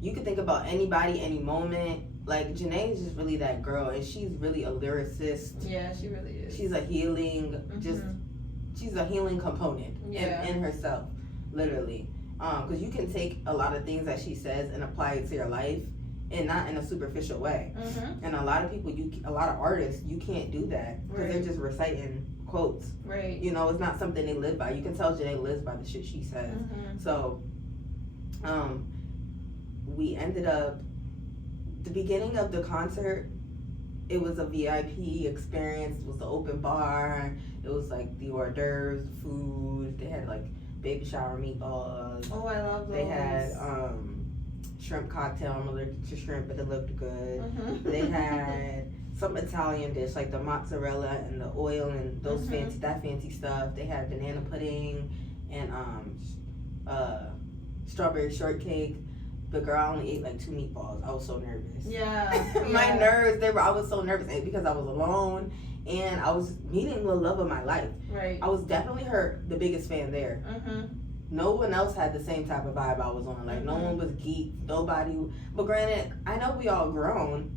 you could think about anybody, any moment. Like, Jhene is just really that girl. And she's really a lyricist. Yeah, she really is. She's a healing, she's a healing component in herself, literally. Because you can take a lot of things that she says and apply it to your life and not in a superficial way. And a lot of people, a lot of artists, you can't do that because they're just reciting quotes. Right. You know, it's not something they live by. You can tell Jhene lives by the shit she says. So, we ended up, the beginning of the concert, it was a VIP experience. It was the open bar. It was like the hors d'oeuvres, the food. They had like baby shower meatballs. Oh, I love those. They had shrimp cocktail. I'm allergic to shrimp, but it looked good. They had some Italian dish like the mozzarella and the oil and those fancy stuff. They had banana pudding and strawberry shortcake. But girl, I only ate like 2 meatballs. I was so nervous. My nerves, I was so nervous because I was alone and I was meeting the love of my life. Right. I was definitely the biggest fan there. No one else had the same type of vibe I was on. Like, no one was geek. Nobody. But granted, I know we all grown.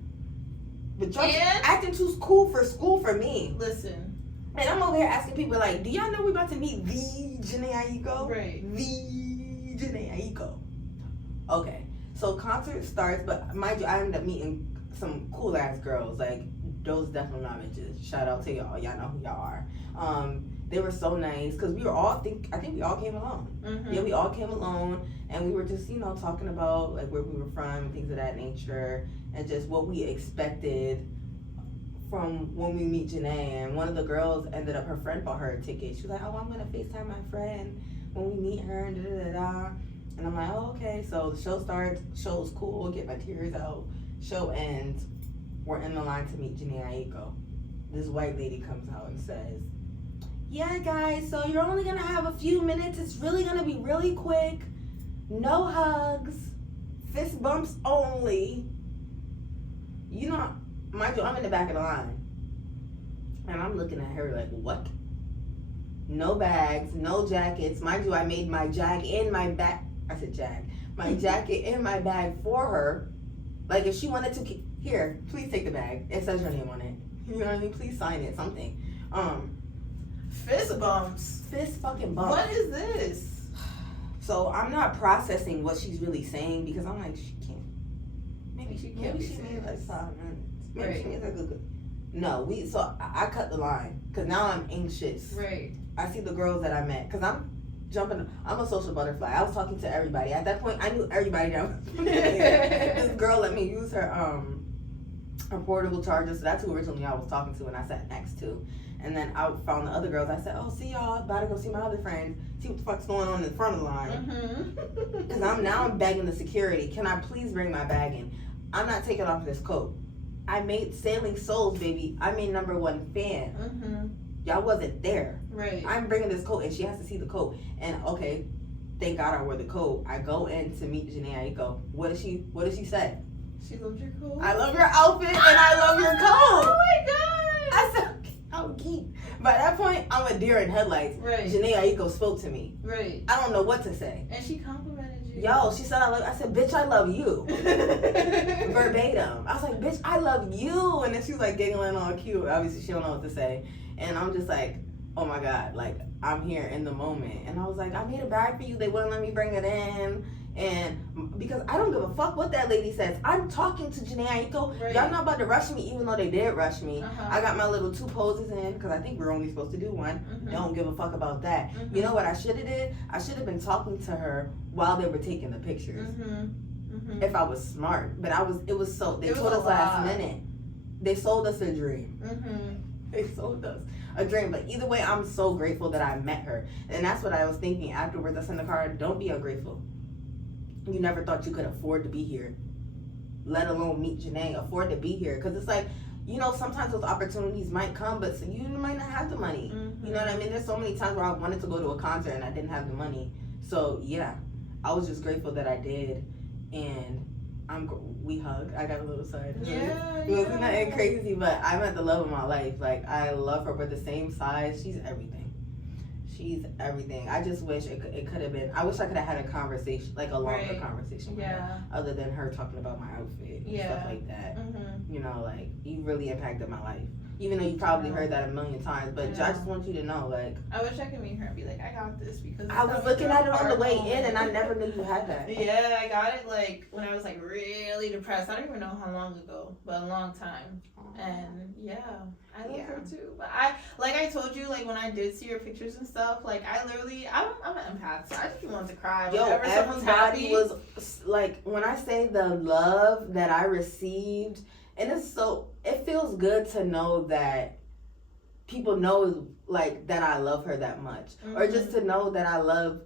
But y'all acting too cool for school for me. Listen. And I'm over here asking people, like, do y'all know we about to meet the Jhene Aiko? Right. The Jhene Aiko. Okay. So concert starts, but mind you, I ended up meeting some cool ass girls. Like, those definitely not bitches. Shout out to y'all. Y'all know who y'all are. They were so nice because we were all I think we all came alone. Yeah, we all came alone and we were just, you know, talking about like where we were from and things of that nature and just what we expected from when we meet Jhene. And one of the girls ended up, her friend bought her a ticket. She was like, oh, I'm gonna FaceTime my friend when we meet her and da-da-da-da. And I'm like, oh, okay. So the show starts, show's cool, get my tears out. Show ends, we're in the line to meet Jhene Aiko. This white lady comes out and says, yeah, guys, so you're only gonna have a few minutes. It's really gonna be really quick. No hugs, fist bumps only. You know, mind you, I'm in the back of the line. And I'm looking at her like, what? No bags, no jackets. Mind you, I made my jag in my bag. I said jag. My jacket in my bag for her. Like, if she wanted to, here, please take the bag. It says your name on it. You know what I mean? Please sign it, something. Fist bumps. Fist fucking bumps. What is this? So I'm not processing what she's really saying because I'm like, she can't. Maybe She can't maybe be she saying means like this. 5 minutes. Maybe Right. she means like a good. No, so I cut the line because now I'm anxious. Right. I see the girls that I met because I'm a social butterfly. I was talking to everybody. At that point, I knew everybody that was this girl let me use her portable charger. So that's who originally I was talking to and I sat next to. And then I found the other girls. I said, oh, see y'all. About to go see my other friends. See what the fuck's going on in the front of the line. Because I'm begging the security. Can I please bring my bag in? I'm not taking off this coat. I made Sailing Souls, baby. I made #1 fan. Y'all wasn't there. Right. I'm bringing this coat and she has to see the coat. And okay, thank God I wore the coat. I go in to meet Jhene Aiko. What does she say? She loved your coat. I love your outfit and I love your coat. Oh my god. I said, I'm geek. By that point, I'm a deer in headlights. Right. Jhene Aiko spoke to me. Right. I don't know what to say. And she complimented you. Yo, she said I said, bitch, I love you. Verbatim. I was like, bitch, I love you. And then she was like giggling all cute. Obviously, she don't know what to say. And I'm just like, oh my God, like, I'm here in the moment. And I was like, I made a bag for you. They wouldn't let me bring it in. And because I don't give a fuck what that lady says. I'm talking to Jhene Aiko. Right. Y'all not about to rush me, even though they did rush me. Uh-huh. I got my little 2 poses in because I think we're only supposed to do one. Don't give a fuck about that. You know what I should have did? I should have been talking to her while they were taking the pictures. If I was smart. But it was so, they told us last minute. They sold us a dream. They sold us a dream. But either way, I'm so grateful that I met her. And that's what I was thinking afterwards. I sent the card, don't be ungrateful. You never thought you could afford to be here, let alone meet Jhene, afford to be here. Because it's like, you know, sometimes those opportunities might come, but you might not have the money. You know what I mean? There's so many times where I wanted to go to a concert and I didn't have the money. So yeah, I was just grateful that I did. And we hugged. I got a little side hug. Yeah, It wasn't nothing crazy, but I met the love of my life. Like, I love her. We're the same size. She's everything. She's everything. I just wish it could have been. I wish I could have had a conversation, like a longer conversation with her, other than her talking about my outfit and stuff like that. You know, like, you really impacted my life. Even though you probably heard that a million times, but I just want you to know, like, I wish I could meet her and be like, I got this because I was looking at it on the way in, and I never knew you had that. Yeah, I got it like when I was like really depressed. I don't even know how long ago, but a long time. And yeah, I love her too. But I told you, like when I did see your pictures and stuff, like I'm an empath, so I just wanted to cry. Yo, whenever someone's happy, was like, when I say the love that I received, and it feels good to know that people know, like, that I love her that much, or just to know that I love.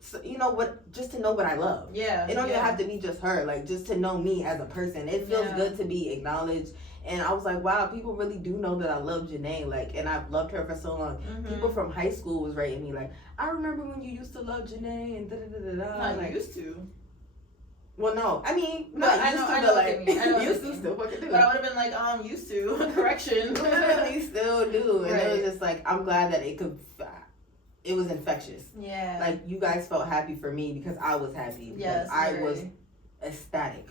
So, you know what? Just to know what I love. Yeah. It don't even have to be just her. Like, just to know me as a person. It feels good to be acknowledged. And I was like, wow, people really do know that I love Jhene. Like, and I've loved her for so long. People from high school was writing me like, I remember when you used to love Jhene and da da da da da. Like, used to. Well, no. I mean, no, I know like, used to still fucking do. But I would have been like, used to. Correction. Literally still do. And it was just like, I'm glad that it was infectious. Yeah. Like, you guys felt happy for me because I was happy. Yes. I was ecstatic.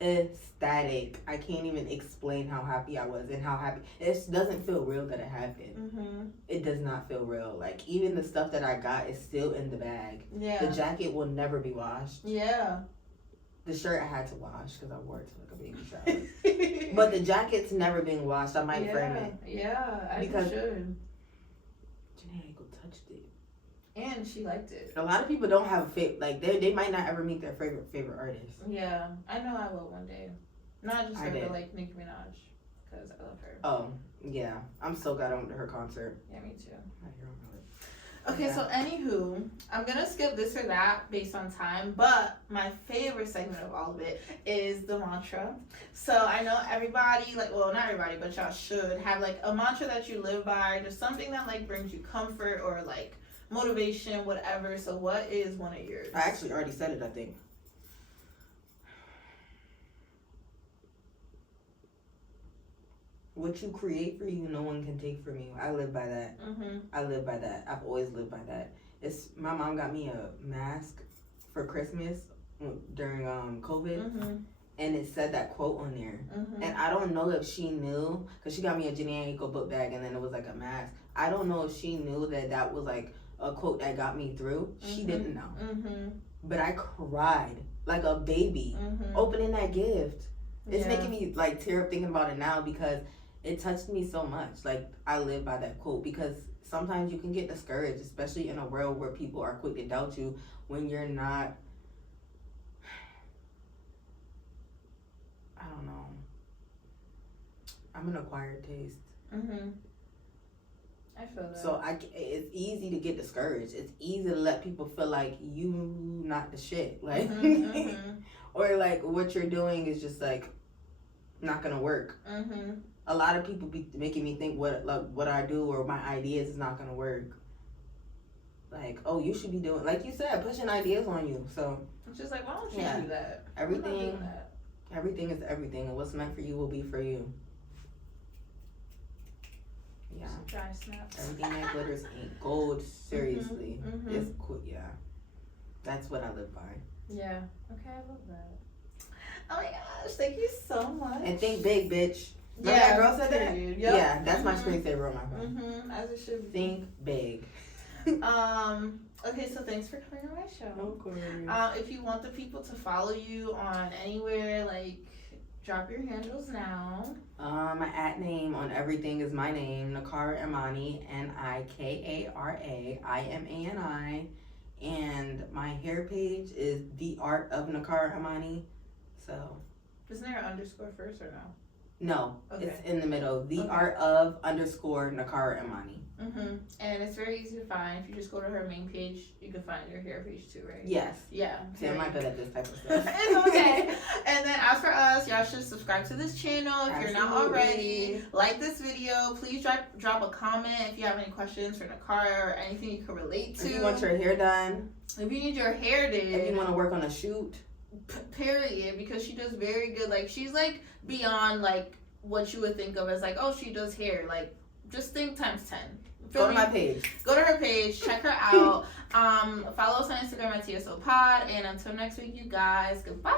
Ecstatic. I can't even explain how happy I was and how happy. It doesn't feel real that it happened. It does not feel real. Like, even the stuff that I got is still in the bag. Yeah. The jacket will never be washed. Yeah. The shirt I had to wash because I wore it to like a baby shower. But the jacket's never being washed. I might frame it. Yeah, I should. Jhene Aiko touched it. And she liked it. A lot of people don't have a favorite, like, they might not ever meet their favorite artist. Yeah, I know I will one day. Not just her, but like Nicki Minaj, because I love her. Oh, yeah. I'm so glad I went to her concert. Yeah, me too. Okay, Yeah. so anywho, I'm gonna skip this or that based on time, but my favorite segment of all of it is the mantra. So I know everybody, like, well, not everybody, but y'all should have like a mantra that you live by, just something that like brings you comfort or like motivation, whatever. So what is one of yours? I actually already said it, I think. What you create for you, no one can take from you. I live by that. I live by that. I've always lived by that. It's my mom got me a mask for Christmas during COVID, and it said that quote on there. And I don't know if she knew, because she got me a Jhene Aiko book bag, and then it was like a mask. I don't know if she knew that that was like a quote that got me through. She didn't know. But I cried like a baby opening that gift. It's making me like tear up thinking about it now because it touched me so much. Like, I live by that quote because sometimes you can get discouraged, especially in a world where people are quick to doubt you when you're not, I don't know. I'm an acquired taste. I feel that. So it's easy to get discouraged. It's easy to let people feel like you not the shit. Like, or like what you're doing is just like not gonna work. A lot of people be making me think what I do or my ideas is not gonna work. Like, oh, you should be doing, like you said, pushing ideas on you. So it's just like, why don't you do that? Everything is everything, and what's meant for you will be for you. Yeah. Dry snaps. Everything that glitters ain't gold. Seriously, it's cool. Yeah, that's what I live by. Yeah. Okay, I love that. Oh my gosh, thank you so much. And think big, bitch. Remember that girl said that? Yep. Yeah, that's my screensaver on my phone. As it should be. Think big. Okay, so thanks for coming on my show. No worries. If you want the people to follow you on anywhere, like, drop your handles now. My @ name on everything is my name, Nikara Imani, Nikara Imani, and my hair page is The Art of Nikara Imani. So, isn't there an underscore first or no? No, Okay. It's in the middle. The Art of _ Nikara Imani. And it's very easy to find. If you just go to her main page, you can find your hair page too, right? Yes. Yeah. See, I'm not good at this type of stuff. It's okay. And then as for us, y'all should subscribe to this channel if you're not already. Like this video. Please drop a comment if you have any questions for Nikara or anything you can relate to. If you want your hair done. If you need your hair did. If you want to work on a shoot. Period. Because she does very good. Like, she's like beyond like what you would think of as like, oh, she does hair. Like, just think times 10. Go to my page. Go to her page. Check her out. Follow us on Instagram at TSO Pod. And until next week, you guys, goodbye.